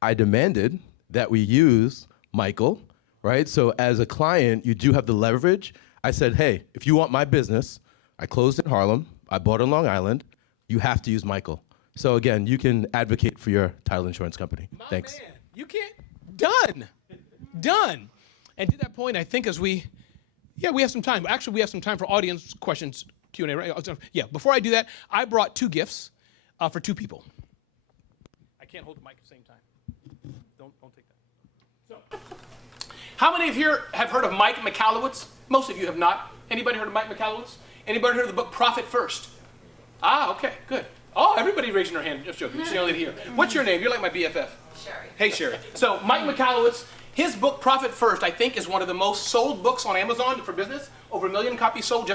I demanded that we use Michael, right? So as a client, you do have the leverage. I said, hey, if you want my business, I closed in Harlem, I bought in Long Island, you have to use Michael. So again, you can advocate for your title insurance company. Thanks. Man, you can't, done. And to that point, I think we have some time. Actually, we have some time for audience questions, Q&A, right? Yeah, before I do that, I brought 2 gifts for 2 people. I can't hold the mic at the same time. Don't take that. So, how many of you here have heard of Mike Michalowicz? Most of you have not. Anybody heard of Mike Michalowicz? Anybody heard of the book Profit First? Ah, okay, good. Oh, everybody raising their hand. Just joking. It's the only lady here. What's your name? You're like my BFF. Sherry. Hey, Sherry. So, Mike Michalowicz, his book Profit First, I think, is one of the most sold books on Amazon for business. Over 1 million copies sold.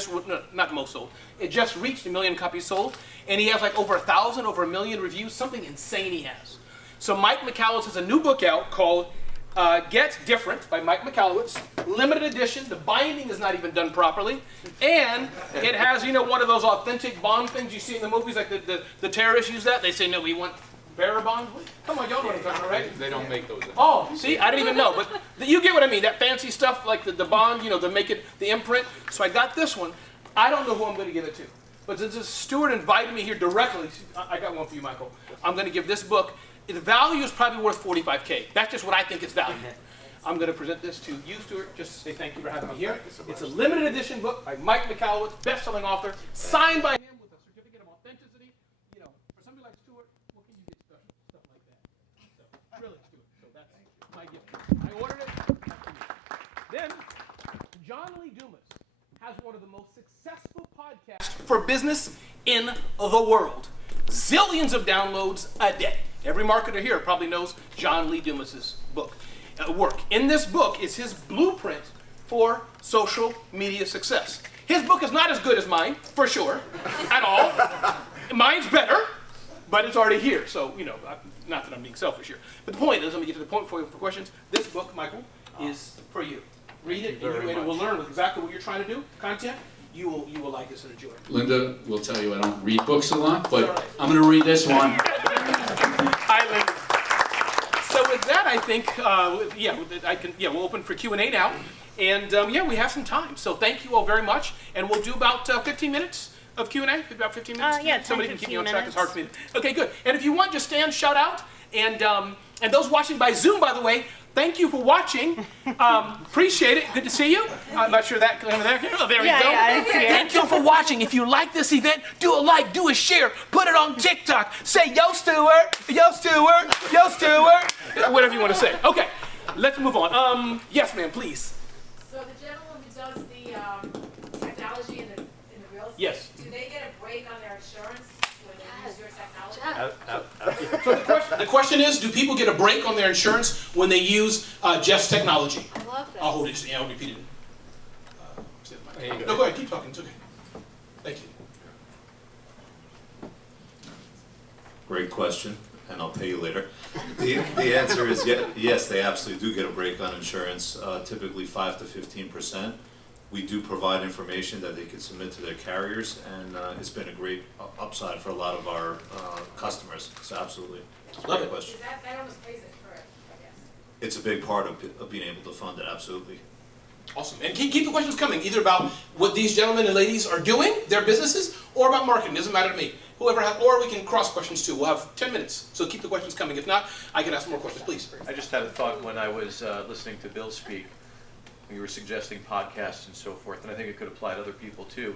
Not the most sold. It just reached 1 million copies sold. And he has like over 1,000, over 1 million reviews. Something insane he has. So, Mike Michalowicz has a new book out called Get Different by Mike Michalowicz. Limited edition. The binding is not even done properly. And it has, one of those authentic bond things you see in the movies, like the terrorists use that. They say, no, we want bearer bonds. Come on, y'all know what I'm talking about, right? They don't make those anymore. Oh, see, I didn't even know. But you get what I mean. That fancy stuff, like the bond, to make it the imprint. So I got this one. I don't know who I'm going to give it to. But since Stuart invited me here directly, I got one for you, Michael. I'm going to give this book. The value is probably worth $45K. That's just what I think it's valued. I'm going to present this to you, Stuart, just to say thank you for having me here. It's a limited edition book by Mike Michalowicz, best-selling author, signed by him with a certificate of authenticity. For somebody like Stuart, what can you get special? Stuff like that. So, really, Stuart. So that's my gift. I ordered it. Then, John Lee Dumas has one of the most successful podcasts for business in the world. Zillions of downloads a day. Every marketer here probably knows John Lee Dumas's book. Work. In this book is his blueprint for social media success. His book is not as good as mine, for sure, at all. Mine's better, but it's already here. So, not that I'm being selfish here. But the point is, let me get to the point for questions. This book, Michael, is for you. Read it, and you will learn exactly what you're trying to do, content. You will like this and enjoy it. Linda will tell you I don't read books a lot, but I'm going to read this one. Hi, Linda. So with that, I think, we'll open for Q&A now. And we have some time. So thank you all very much. And we'll do about 15 minutes of Q&A, about 15 minutes? Yeah, somebody can keep me on track. It's minutes. hard for me. Okay, good. And if you want, just stand, shout out. And those watching by Zoom, by the way, thank you for watching. Appreciate it. Good to see you. I'm not sure that over there. Oh, there we go. Yeah, I see it. Thank you for watching. If you like this event, do a like, do a share, put it on TikTok. Say, yo, Stuart, yo, Stuart, yo, Stuart. Whatever you want to say. Okay, let's move on. Yes, ma'am, please. So the gentleman who does the technology in the real estate, Yes. do they get a break on their insurance when they use your technology? So the question is, do people get a break on their insurance when they use Jeff's technology? I love that. I'll hold it. I'll repeat it. There you go. No, go ahead. Keep talking. It's okay. Thank you. Great question, and I'll pay you later. The answer is yes, they absolutely do get a break on insurance, typically 5 to 15%. We do provide information that they can submit to their carriers, and it's been a great upside for a lot of our customers. So absolutely, it's a Love great it. question. That almost pays it for it, I guess. It's a big part of being able to fund it, absolutely. Awesome. And keep the questions coming, either about what these gentlemen and ladies are doing, their businesses, or about marketing. Doesn't matter to me. Whoever has, or we can cross questions too. We'll have 10 minutes. So keep the questions coming. If not, I can ask more questions, please. I just had a thought when I was listening to Bill speak. You were suggesting podcasts and so forth, and I think it could apply to other people too.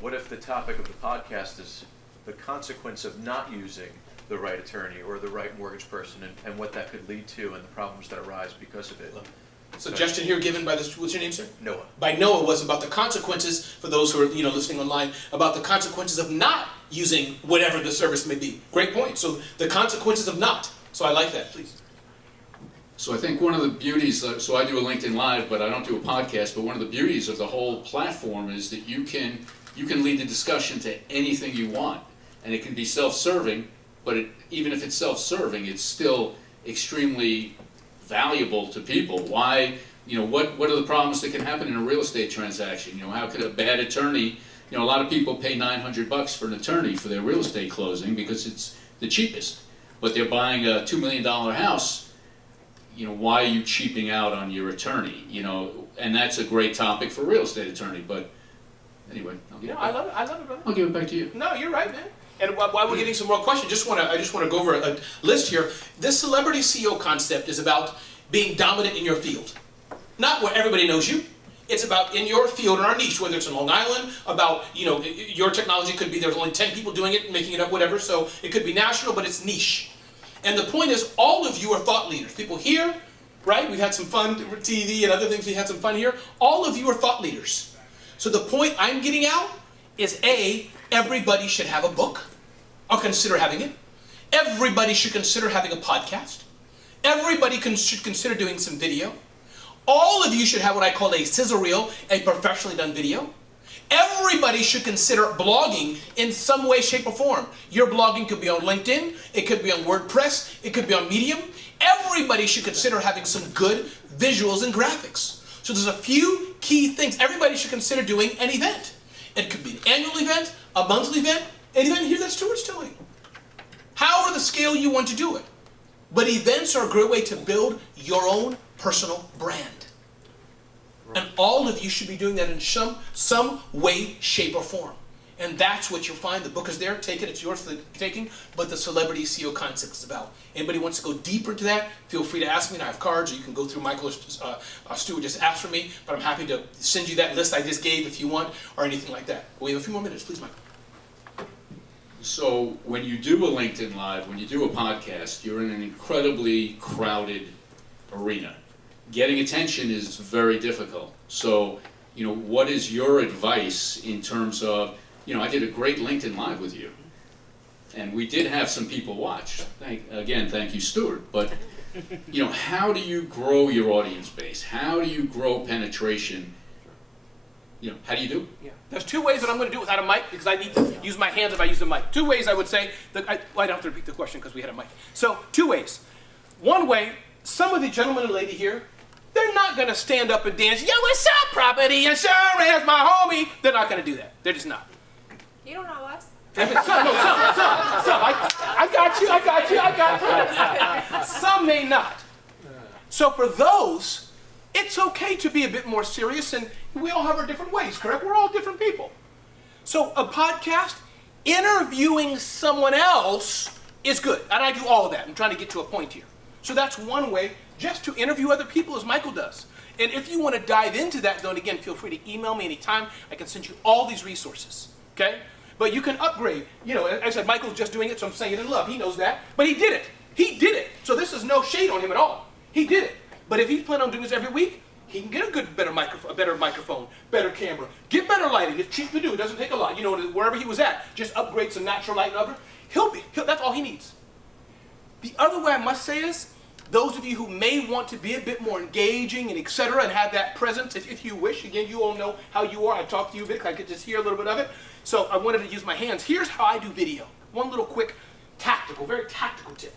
What if the topic of the podcast is the consequence of not using the right attorney or the right mortgage person, and what that could lead to, and the problems that arise because of it? Suggestion here given by this, what's your name, sir? Noah. By Noah was about the consequences, for those who are listening online, about the consequences of not using whatever the service may be. Great point. So the consequences of not. So I like that, please. So I think one of the beauties, so I do a LinkedIn Live, but I don't do a podcast, but one of the beauties of the whole platform is that you can lead the discussion to anything you want. And it can be self-serving, but even if it's self-serving, it's still extremely valuable to people. Why, what are the problems that can happen in a real estate transaction? How could a bad attorney, a lot of people pay $900 for an attorney for their real estate closing because it's the cheapest, but they're buying a $2 million house. Why are you cheaping out on your attorney? And that's a great topic for a real estate attorney, but anyway. I love it, brother. I'll give it back to you. No, you're right, man. And while we're getting some more questions, I just want to go over a list here. This celebrity CEO concept is about being dominant in your field. Not where everybody knows you. It's about in your field, in our niche, whether it's in Long Island, about, your technology could be, there's only 10 people doing it, making it up, whatever, so it could be national, but it's niche. And the point is, all of you are thought leaders. People here, right? We've had some fun, TV and other things, we had some fun here. All of you are thought leaders. So the point I'm getting out is everybody should have a book, or consider having it. Everybody should consider having a podcast. Everybody should consider doing some video. All of you should have what I call a sizzle reel, a professionally done video. Everybody should consider blogging in some way, shape, or form. Your blogging could be on LinkedIn, it could be on WordPress, it could be on Medium. Everybody should consider having some good visuals and graphics. So there's a few key things. Everybody should consider doing an event. It could be an annual event, a monthly event, an event here that Stuart's doing. However the scale you want to do it. But events are a great way to build your own personal brand. And all of you should be doing that in some way, shape, or form. And that's what you'll find. The book is there. Take it. It's yours for the taking. But the celebrity CEO concept is about. Anybody wants to go deeper into that, feel free to ask me. And I have cards, or you can go through Michael or Stuart. Just ask for me. But I'm happy to send you that list I just gave if you want, or anything like that. We have a few more minutes. Please, Michael. So when you do a LinkedIn Live, when you do a podcast, you're in an incredibly crowded arena. Getting attention is very difficult. So, what is your advice in terms of, I did a great LinkedIn Live with you, and we did have some people watch. Thank you, Stuart. But, how do you grow your audience base? How do you grow penetration how do you do? Yeah. There's two ways that I'm going to do it without a mic because I need to use my hands if I use the mic. Two ways I would say. I don't have to repeat the question because we had a mic. So two ways. One way, some of the gentlemen and lady here, they're not going to stand up and dance, yo, what's up, property insurance, my homie. They're not going to do that. They're just not. You don't know us. Some. I got you. Some may not. So for those, it's okay to be a bit more serious, and we all have our different ways, correct? We're all different people. So a podcast, interviewing someone else is good. And I do all of that. I'm trying to get to a point here. So that's one way, just to interview other people as Michael does. And if you want to dive into that, though, and again, feel free to email me anytime. I can send you all these resources, okay? But you can upgrade. As I said, Michael's just doing it, so I'm saying it in love. He knows that. But he did it. He did it. So this is no shade on him at all. He did it. But if he's planning on doing this every week, he can get a better microphone, better camera, get better lighting. It's cheap to do. It doesn't take a lot. Wherever he was at, just upgrade some natural light and other. That's all he needs. The other way I must say is, those of you who may want to be a bit more engaging and etc. and have that presence, if you wish, again, you all know how you are. I talked to you a bit, I could just hear a little bit of it. So I wanted to use my hands. Here's how I do video. One little quick very tactical tip.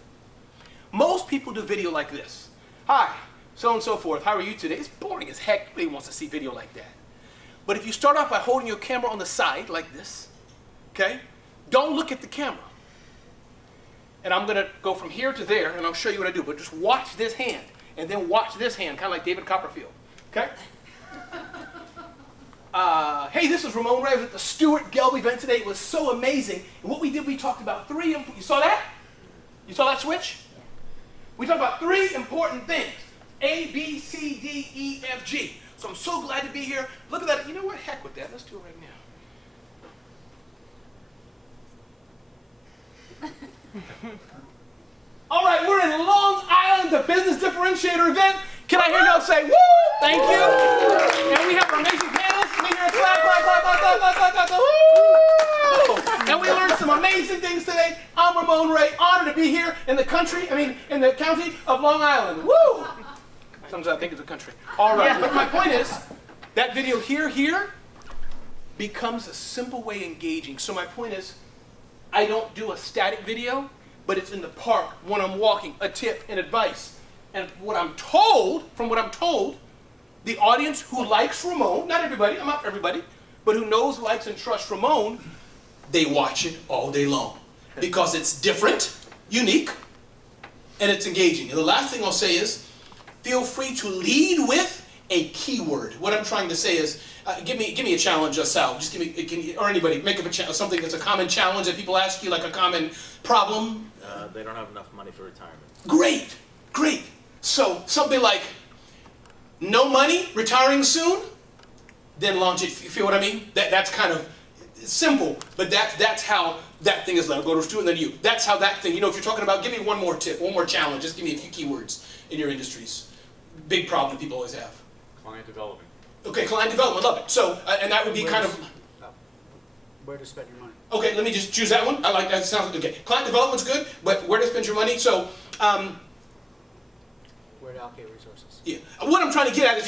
Most people do video like this. Hi, so and so forth. How are you today? It's boring as heck. Nobody wants to see video like that. But if you start off by holding your camera on the side like this, okay? Don't look at the camera. And I'm going to go from here to there, and I'll show you what I do. But just watch this hand, and then watch this hand, kind of like David Copperfield. Okay? Hey, this is Ramon Ray. I was at the Stuart Gelb event today. It was so amazing. And what we did, we talked about three. You saw that? You saw that switch? We talked about three important things. A, B, C, D, E, F, G. So I'm so glad to be here. Look at that. You know what? Heck with that. Let's do it right now. All right, we're in Long Island, the Business Differentiator event. Can I hear y'all say, woo, thank you? And we have our amazing panelists. Can we hear a clap, clap, clap, clap, clap, clap, clap, clap, woo! And we learned some amazing things today. I'm Ramon Ray, honored to be here in the county of Long Island. Woo! Sometimes I think it's a country. All right, but my point is, that video here becomes a simple way of engaging. So my point is, I don't do a static video, but it's in the park when I'm walking, a tip and advice. And from what I'm told, the audience who likes Ramon, not everybody, I'm not for everybody, but who knows, likes, and trusts Ramon, they watch it all day long. Because it's different, unique, and it's engaging. And the last thing I'll say is, feel free to lead with a keyword. What I'm trying to say is, give me a challenge, Sal. Just or anybody, make up something that's a common challenge that people ask you, like a common problem. They don't have enough money for retirement. Great. So something like, no money, retiring soon, then launch it. You feel what I mean? That's kind of simple, but that's how that thing is. I'll go to Stuart and then you. That's how that thing. If you're talking about, give me one more tip, one more challenge. Just give me a few keywords in your industries. Big problem that people always have. Client development. Okay, client development, love it. So, and that would be Where to spend your money. Okay, let me just choose that one. I like that. Sounds okay. Client development's good, but where to spend your money? So, where to allocate resources. Yeah. What I'm trying to get at is,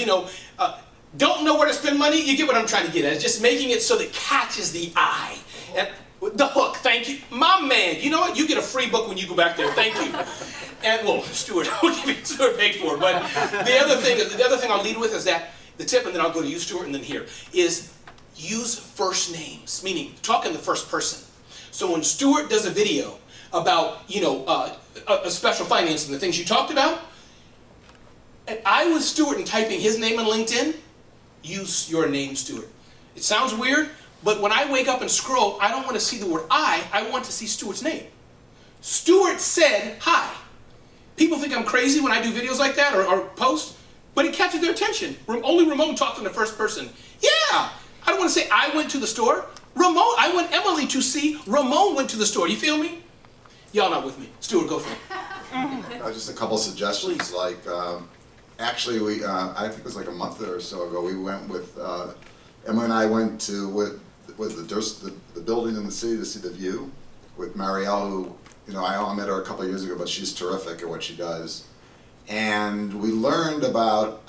don't know where to spend money. You get what I'm trying to get at. It's just making it so that it catches the eye. And the hook. Thank you, my man. You know what? You get a free book when you go back there. Thank you. And well, Stuart, we'll give you Stuart paid for it. But the other thing I'll lead with is that the tip, and then I'll go to you, Stuart, and then here is use first names, meaning talk in the first person. So when Stuart does a video about a special financing, the things you talked about, and I was Stuart and typing his name on LinkedIn, use your name, Stuart. It sounds weird, but when I wake up and scroll, I don't want to see the word I want to see Stuart's name. Stuart said hi. People think I'm crazy when I do videos like that or post, but it catches their attention. Only Ramon talks in the first person. Yeah, I don't want to say I went to the store. I want Emily to see Ramon went to the store. You feel me? Y'all not with me. Stuart, go for it. Just a couple suggestions. Please. Like, actually, I think it was like a month or so ago, we went with, Emily and I went to the building in the city to see the view with Mariel, who, I only met her a couple of years ago, but she's terrific at what she does. And we learned about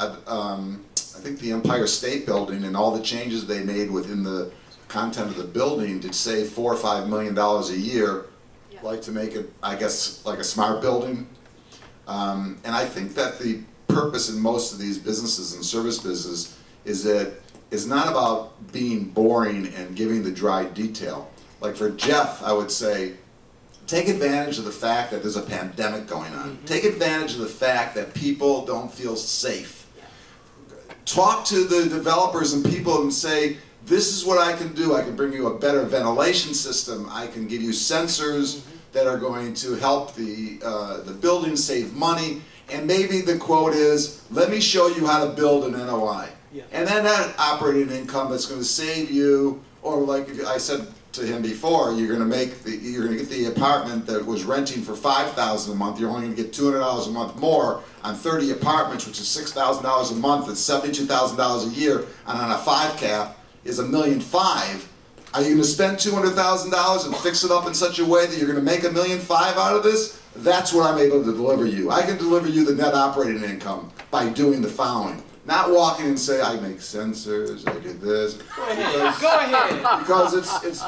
I think the Empire State Building and all the changes they made within the content of the building to save $4 or $5 million a year, like to make it, I guess, like a smart building. And I think that the purpose in most of these businesses and service business is that it's not about being boring and giving the dry detail. Like for Jeff, I would say, take advantage of the fact that there's a pandemic going on. Take advantage of the fact that people don't feel safe. Talk to the developers and people and say, this is what I can do. I can bring you a better ventilation system. I can give you sensors that are going to help the building save money. And maybe the quote is, let me show you how to build an NOI. And then that operating income that's going to save you, or like I said to him before, you're going to get the apartment that was renting for $5,000 a month. You're only going to get $200 a month more on 30 apartments, which is $6,000 a month. That's $72,000 a year, and on a 5 cap is $1.5 million. Are you going to spend $200,000 and fix it up in such a way that you're going to make $1.5 million out of this? That's what I'm able to deliver you. I can deliver you the net operating income by doing the following. Not walking and say, I make sensors, I do this. Go ahead. Because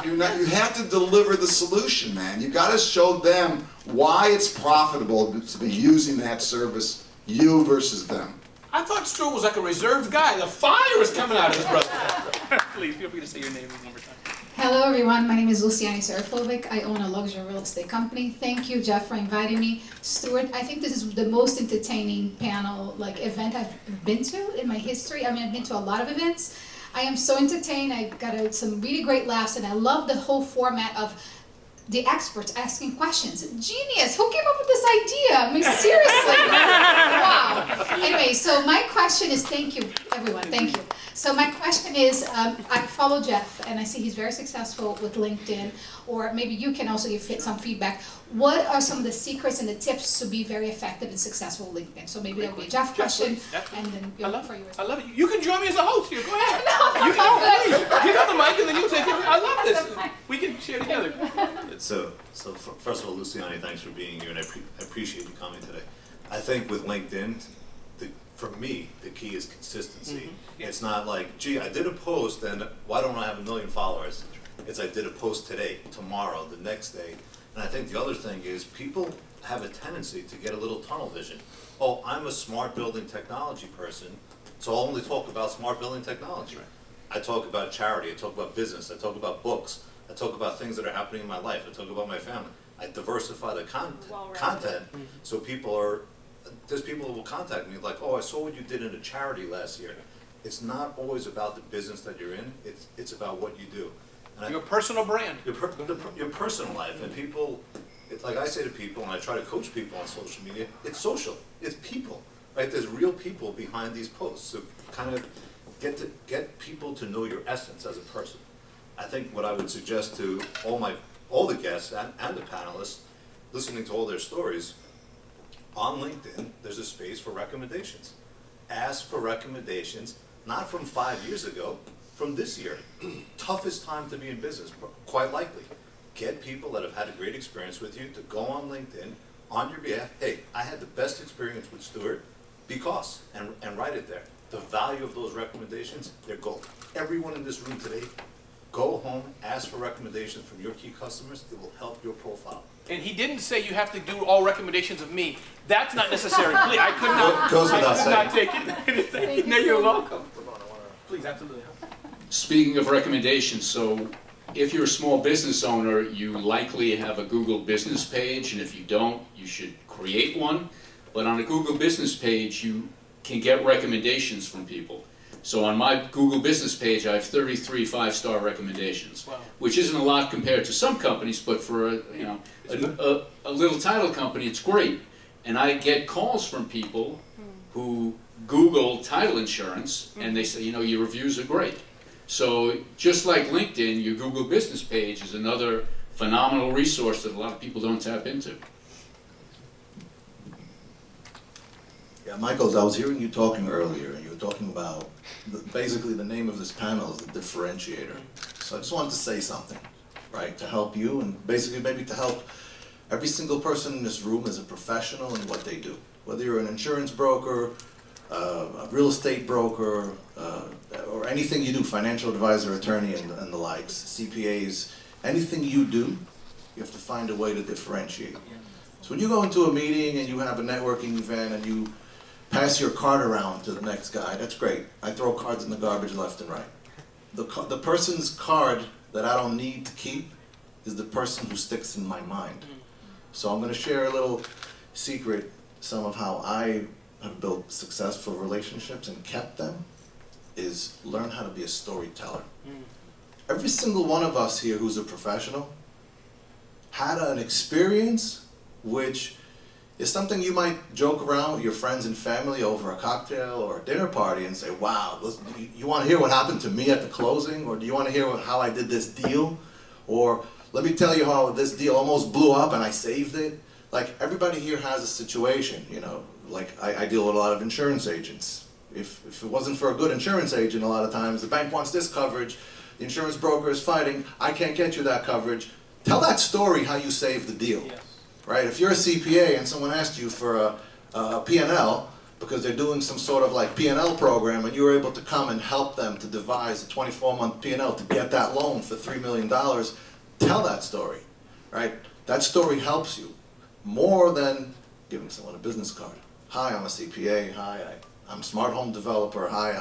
you have to deliver the solution, man. You got to show them why it's profitable to be using that service, you versus them. I thought Stuart was like a reserved guy. The fire is coming out of his brother. Please feel free to say your name one more time. Hello everyone, my name is Luciani Sarafovic. I own a luxury real estate company. Thank you, Jeff, for inviting me. Stuart, I think this is the most entertaining panel event I've been to in my history. I mean, I've been to a lot of events. I am so entertained. I got some really great laughs, and I love the whole format of the experts asking questions. Genius! Who came up with this idea? I mean, seriously. Wow. Anyway, so my question is, thank you, everyone. Thank you. So my question is, I follow Jeff, and I see he's very successful with LinkedIn, or maybe you can also give some feedback. What are some of the secrets and the tips to be very effective and successful with LinkedIn? So maybe that'll be a Jeff question, and then for you. I love it. You can join me as a host here. Go ahead. No, you can give the mic, and then you say, I love this. We can share together. So first of all, Luciani, thanks for being here, and I appreciate you coming today. I think with LinkedIn, for me, the key is consistency. It's not like, gee, I did a post, and why don't I have 1 million followers? It's I did a post today, tomorrow, the next day. And I think the other thing is people have a tendency to get a little tunnel vision. Oh, I'm a smart building technology person, so I'll only talk about smart building technology. I talk about charity, I talk about business, I talk about books, I talk about things that are happening in my life, I talk about my family. I diversify the content so there's people who will contact me like, oh, I saw what you did in a charity last year. It's not always about the business that you're in, it's about what you do. And your personal brand. Your personal life. And people, like I say to people, and I try to coach people on social media, it's social, it's people, right? There's real people behind these posts. So kind of get people to know your essence as a person. I think what I would suggest to all the guests and the panelists, listening to all their stories, on LinkedIn, there's a space for recommendations. Ask for recommendations, not from 5 years ago, from this year. Toughest time to be in business, quite likely. Get people that have had a great experience with you to go on LinkedIn on your behalf. Hey, I had the best experience with Stuart because, and write it there. The value of those recommendations, they're gold. Everyone in this room today, go home, ask for recommendations from your key customers. It will help your profile. And he didn't say you have to do all recommendations of me. That's not necessary. Please, I could not. Goes without I could not take it. No, you're welcome. Please, absolutely. Speaking of recommendations, so if you're a small business owner, you likely have a Google business page, and if you don't, you should create one. But on a Google business page, you can get recommendations from people. So on my Google business page, I have 33 5-star recommendations, which isn't a lot compared to some companies, but for a little title company, it's great. And I get calls from people who Google title insurance, and they say, your reviews are great. So just like LinkedIn, your Google business page is another phenomenal resource that a lot of people don't tap into. Yeah, Michael, I was hearing you talking earlier, and you were talking about, basically the name of this panel is the differentiator. So I just wanted to say something, right, to help you, and basically maybe to help every single person in this room as a professional in what they do. Whether you're an insurance broker, a real estate broker, or anything you do, financial advisor, attorney, and the likes, CPAs, anything you do, you have to find a way to differentiate. So when you go into a meeting and you have a networking event and you pass your card around to the next guy, that's great. I throw cards in the garbage left and right. The person's card that I don't need to keep is the person who sticks in my mind. So I'm going to share a little secret, some of how I have built successful relationships and kept them, is learn how to be a storyteller. Every single one of us here who's a professional had an experience which is something you might joke around with your friends and family over a cocktail or a dinner party and say, wow, you want to hear what happened to me at the closing? Or do you want to hear how I did this deal? Or let me tell you how this deal almost blew up and I saved it. Like, everybody here has a situation, you know. Like, I deal with a lot of insurance agents. If it wasn't for a good insurance agent, a lot of times, the bank wants this coverage, the insurance broker is fighting, I can't get you that coverage. Tell that story how you saved the deal. Yes. Right? If you're a CPA and someone asked you for a P&L, because they're doing some sort of like P&L program, and you were able to come and help them to devise a 24-month P&L to get that loan for $3 million, tell that story, right? That story helps you more than giving someone a business card. Hi, I'm a CPA. Hi, I'm a smart home developer. Hi,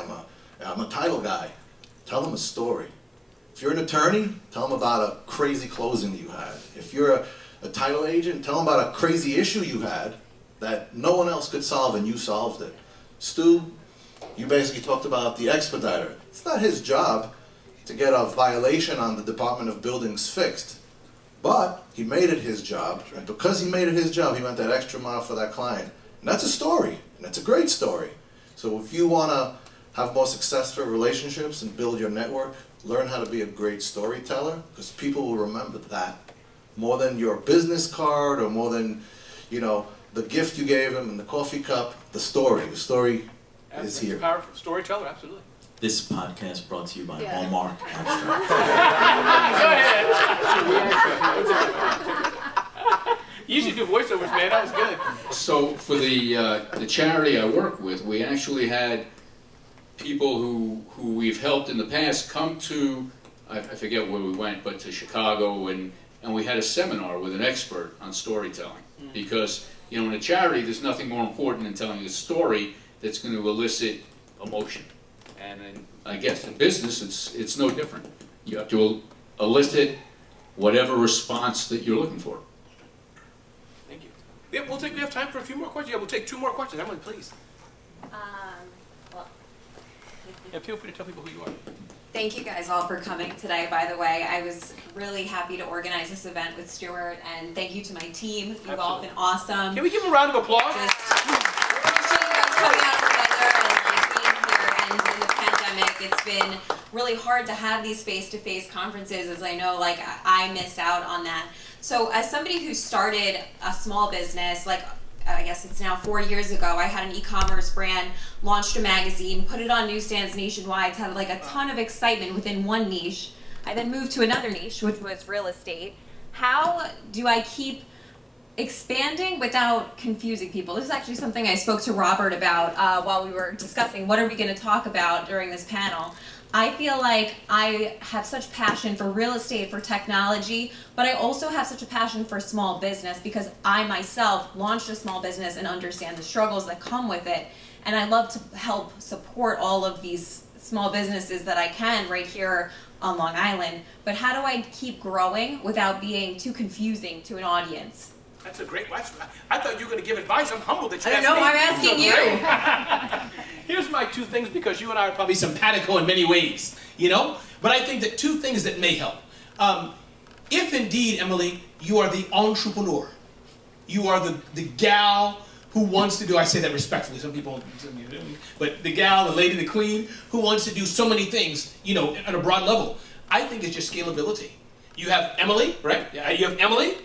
I'm a title guy. Tell them a story. If you're an attorney, tell them about a crazy closing you had. If you're a title agent, tell them about a crazy issue you had that no one else could solve and you solved it. Stu, you basically talked about the expediter. It's not his job to get a violation on the Department of Buildings fixed, but he made it his job, and because he made it his job, he went that extra mile for that client. And that's a story, and that's a great story. So if you want to have more successful relationships and build your network, learn how to be a great storyteller, because people will remember that more than your business card or more than, you know, the gift you gave him and the coffee cup. The story is here. Powerful storyteller, absolutely. This podcast brought to you by Yeah. Hallmark. You should do voiceovers, man. That was good. So for the charity I work with, we actually had people who we've helped in the past come to, I forget where we went, but to Chicago, and we had a seminar with an expert on storytelling. Because, you know, in a charity, there's nothing more important than telling a story that's going to elicit emotion. And in, I guess in business, it's no different. You have to elicit whatever response that you're looking for. Thank you. Yeah, we have time for a few more questions. Yeah, we'll take 2 more questions. Emily, please. Well, And feel free to tell people who you are. thank you guys all for coming today, by the way. I was really happy to organize this event with Stuart, and thank you to my team. You've all been awesome. Can we give them a round of applause? Just appreciate you guys coming out together and being here. And in the pandemic, it's been really hard to have these face-to-face conferences, as I know, like, I missed out on that. So as somebody who started a small business, like, I guess it's now 4 years ago, I had an e-commerce brand, launched a magazine, put it on newsstands nationwide, had like a ton of excitement within one niche. I then moved to another niche, which was real estate. How do I keep expanding without confusing people? This is actually something I spoke to Robert about while we were discussing what are we going to talk about during this panel. I feel like I have such passion for real estate, for technology, but I also have such a passion for small business because I myself launched a small business and understand the struggles that come with it. And I love to help support all of these small businesses that I can right here on Long Island. But how do I keep growing without being too confusing to an audience? That's a great question. I thought you were going to give advice. I'm humbled that you I asked don't know, me. I'm asking you. Here's my 2 things, because you and I are probably simpatico in many ways, you know? But I think that 2 things that may help. If indeed, Emily, you are the entrepreneur, you are the gal who wants to do, I say that respectfully, some people, but the gal, the lady, the queen, who wants to do so many things, you know, on a broad level, I think it's just scalability. You have Emily, right? Yeah, you have Emily,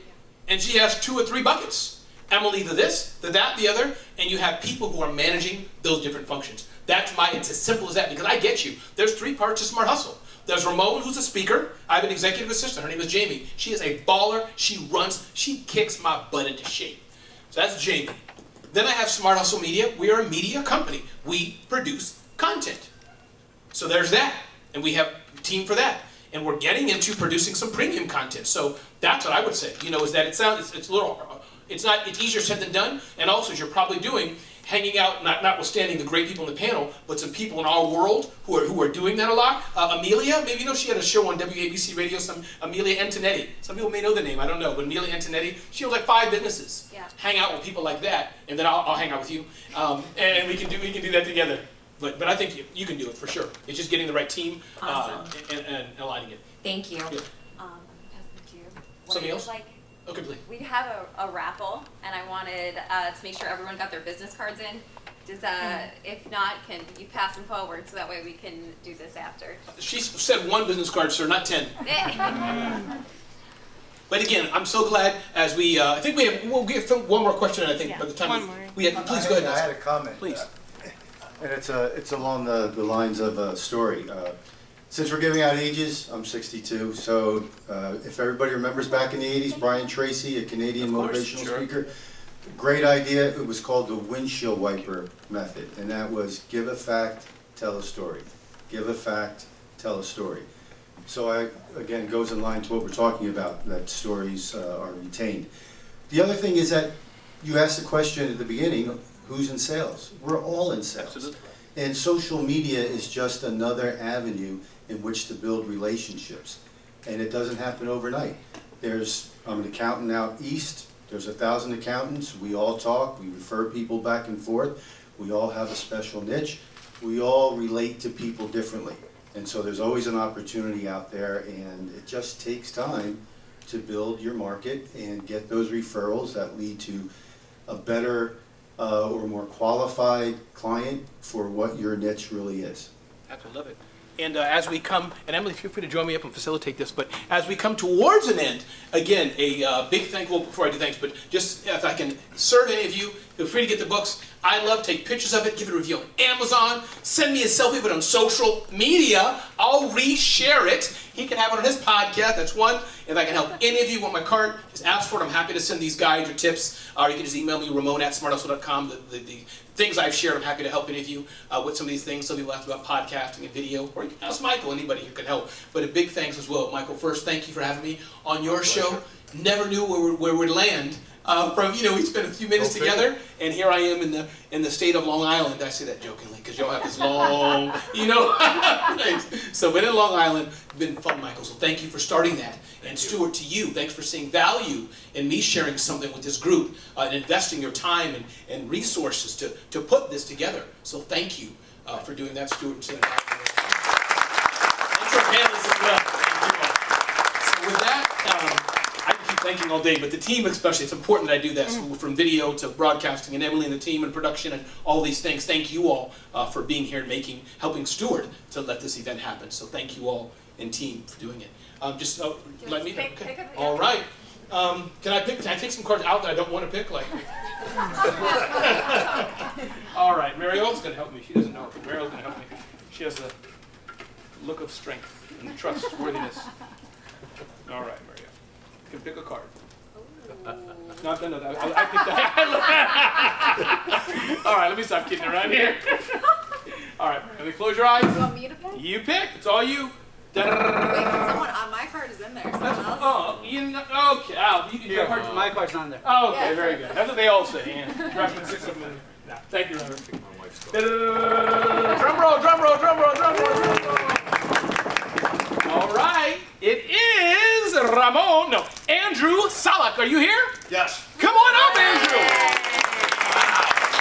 and she has 2 or 3 buckets. Emily the this, the that, the other, and you have people who are managing those different functions. It's as simple as that, because I get you. There's 3 parts to Smart Hustle. There's Ramon, who's a speaker. I have an executive assistant. Her name is Jamie. She is a baller. She runs. She kicks my butt into shape. So that's Jamie. Then I have Smart Hustle Media. We are a media company. We produce content. So there's that. And we have a team for that. And we're getting into producing some premium content. So that's what I would say. You know, is that it's a little, it's easier said than done. And also, as you're probably doing, hanging out, notwithstanding the great people in the panel, but some people in our world who are doing that a lot. Amelia, maybe you know she had a show on WABC Radio, Amelia Antonetti. Some people may know the name, I don't know, but Amelia Antonetti, she owns like 5 businesses. Yeah. Hang out with people like that, and then I'll hang out with you, and we can do that together. But I think you can do it for sure. It's just getting the right team and aligning it. Thank you. Yeah. Somebody else? Okay, please. We have a raffle, and I wanted to make sure everyone got their business cards in. If not, can you pass them forward so that way we can do this after? She said 1 business card, sir, not 10. But again, I'm so glad as we, I think we'll get one more question, I think, by the time please go ahead. I had a comment. Please. And it's along the lines of a story. Since we're giving out ages, I'm 62, so if everybody remembers back in the 80s, Brian Tracy, a Canadian motivational speaker, great idea. It was called the windshield wiper method, and that was give a fact, tell a story. Give a fact, tell a story. So again, goes in line to what we're talking about, that stories are retained. The other thing is that you asked the question at the beginning, who's in sales? We're all in sales. Absolutely. And social media is just another avenue in which to build relationships. And it doesn't happen overnight. I'm an accountant out east. There's 1,000 accountants. We all talk. We refer people back and forth. We all have a special niche. We all relate to people differently. And so there's always an opportunity out there, and it just takes time to build your market and get those referrals that lead to a better or more qualified client for what your niche really is. I love it. And as we come, and Emily, feel free to join me up and facilitate this, but as we come towards an end, again, a big thank you, before I do thanks, but just if I can serve any of you, feel free to get the books. I love, take pictures of it, give it a review on Amazon, send me a selfie of it on social media, I'll reshare it. He can have it on his podcast, that's one. If I can help any of you want my card, just ask for it. I'm happy to send these guides or tips, or you can just email me, ramon@smarthustle.com. The things I've shared, I'm happy to help any of you with some of these things. Some people ask about podcasting and video, or you can ask Michael, anybody who can help. But a big thanks as well. Michael, first, thank you for having me on your show. Never knew where we'd land. We spent a few minutes together, and here I am in the state of Long Island. I say that jokingly because y'all have this long, So, but in Long Island, it's been fun, Michael. So thank you for starting that. And Stuart, to you, thanks for seeing value in me sharing something with this group and investing your time and resources to put this together. So thank you for doing that, Stuart. Thanks to our panelists as well. Thank you all. So with that. I can keep thanking all day, but the team especially, it's important that I do that. So from video to broadcasting, and Emily and the team and production and all these things. Thank you all for being here and helping Stuart to let this event happen. So thank you all and team for doing it. Let me pick. Okay. All right. Can I take some cards out that I don't want to pick? All right. Mariel's going to help me. She doesn't know it, but Mariel's going to help me. She has the look of strength and trustworthiness. All right, Mariel. You can pick a card. No, I picked that. All right, let me stop kidding around here. All right, let me close your eyes. You want me to pick? You pick. It's all you. Wait, someone on my card is in there. Someone else? Oh, okay. Al, My card's not in there. Oh, okay, very good. That's what they all say. Yeah. Drafting 6 of them. No, thank you, Robert. Drum roll, drum roll, drum roll, drum roll, drum roll. All right, it is Andrew Salak. Are you here? Yes. Come on up, Andrew.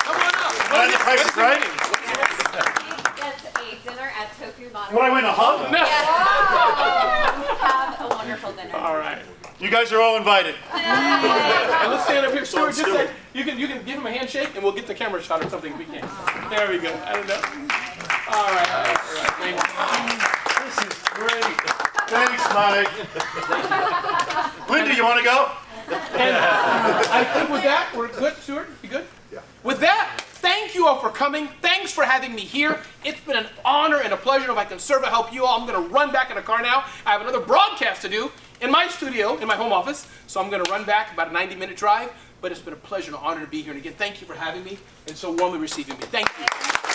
Come on up. What the price is right? Gets a dinner at Toku Mono. What, I win a hug? No. Have a wonderful dinner. All right. You guys are all invited. And let's stand up here. Stuart, just say, you can give him a handshake and we'll get the camera shot or something if we can. There we go. I don't know. All right. Thank you. This is great. Thanks, Mike. Linda, you want to go? And I think with that, we're good. Stuart, you good? Yeah. With that, thank you all for coming. Thanks for having me here. It's been an honor and a pleasure. If I can serve and help you all, I'm going to run back in the car now. I have another broadcast to do in my studio, in my home office. So I'm going to run back about a 90-minute drive. but it's been a pleasure and an honor to be here. And again, thank you for having me and so warmly receiving me. Thank you.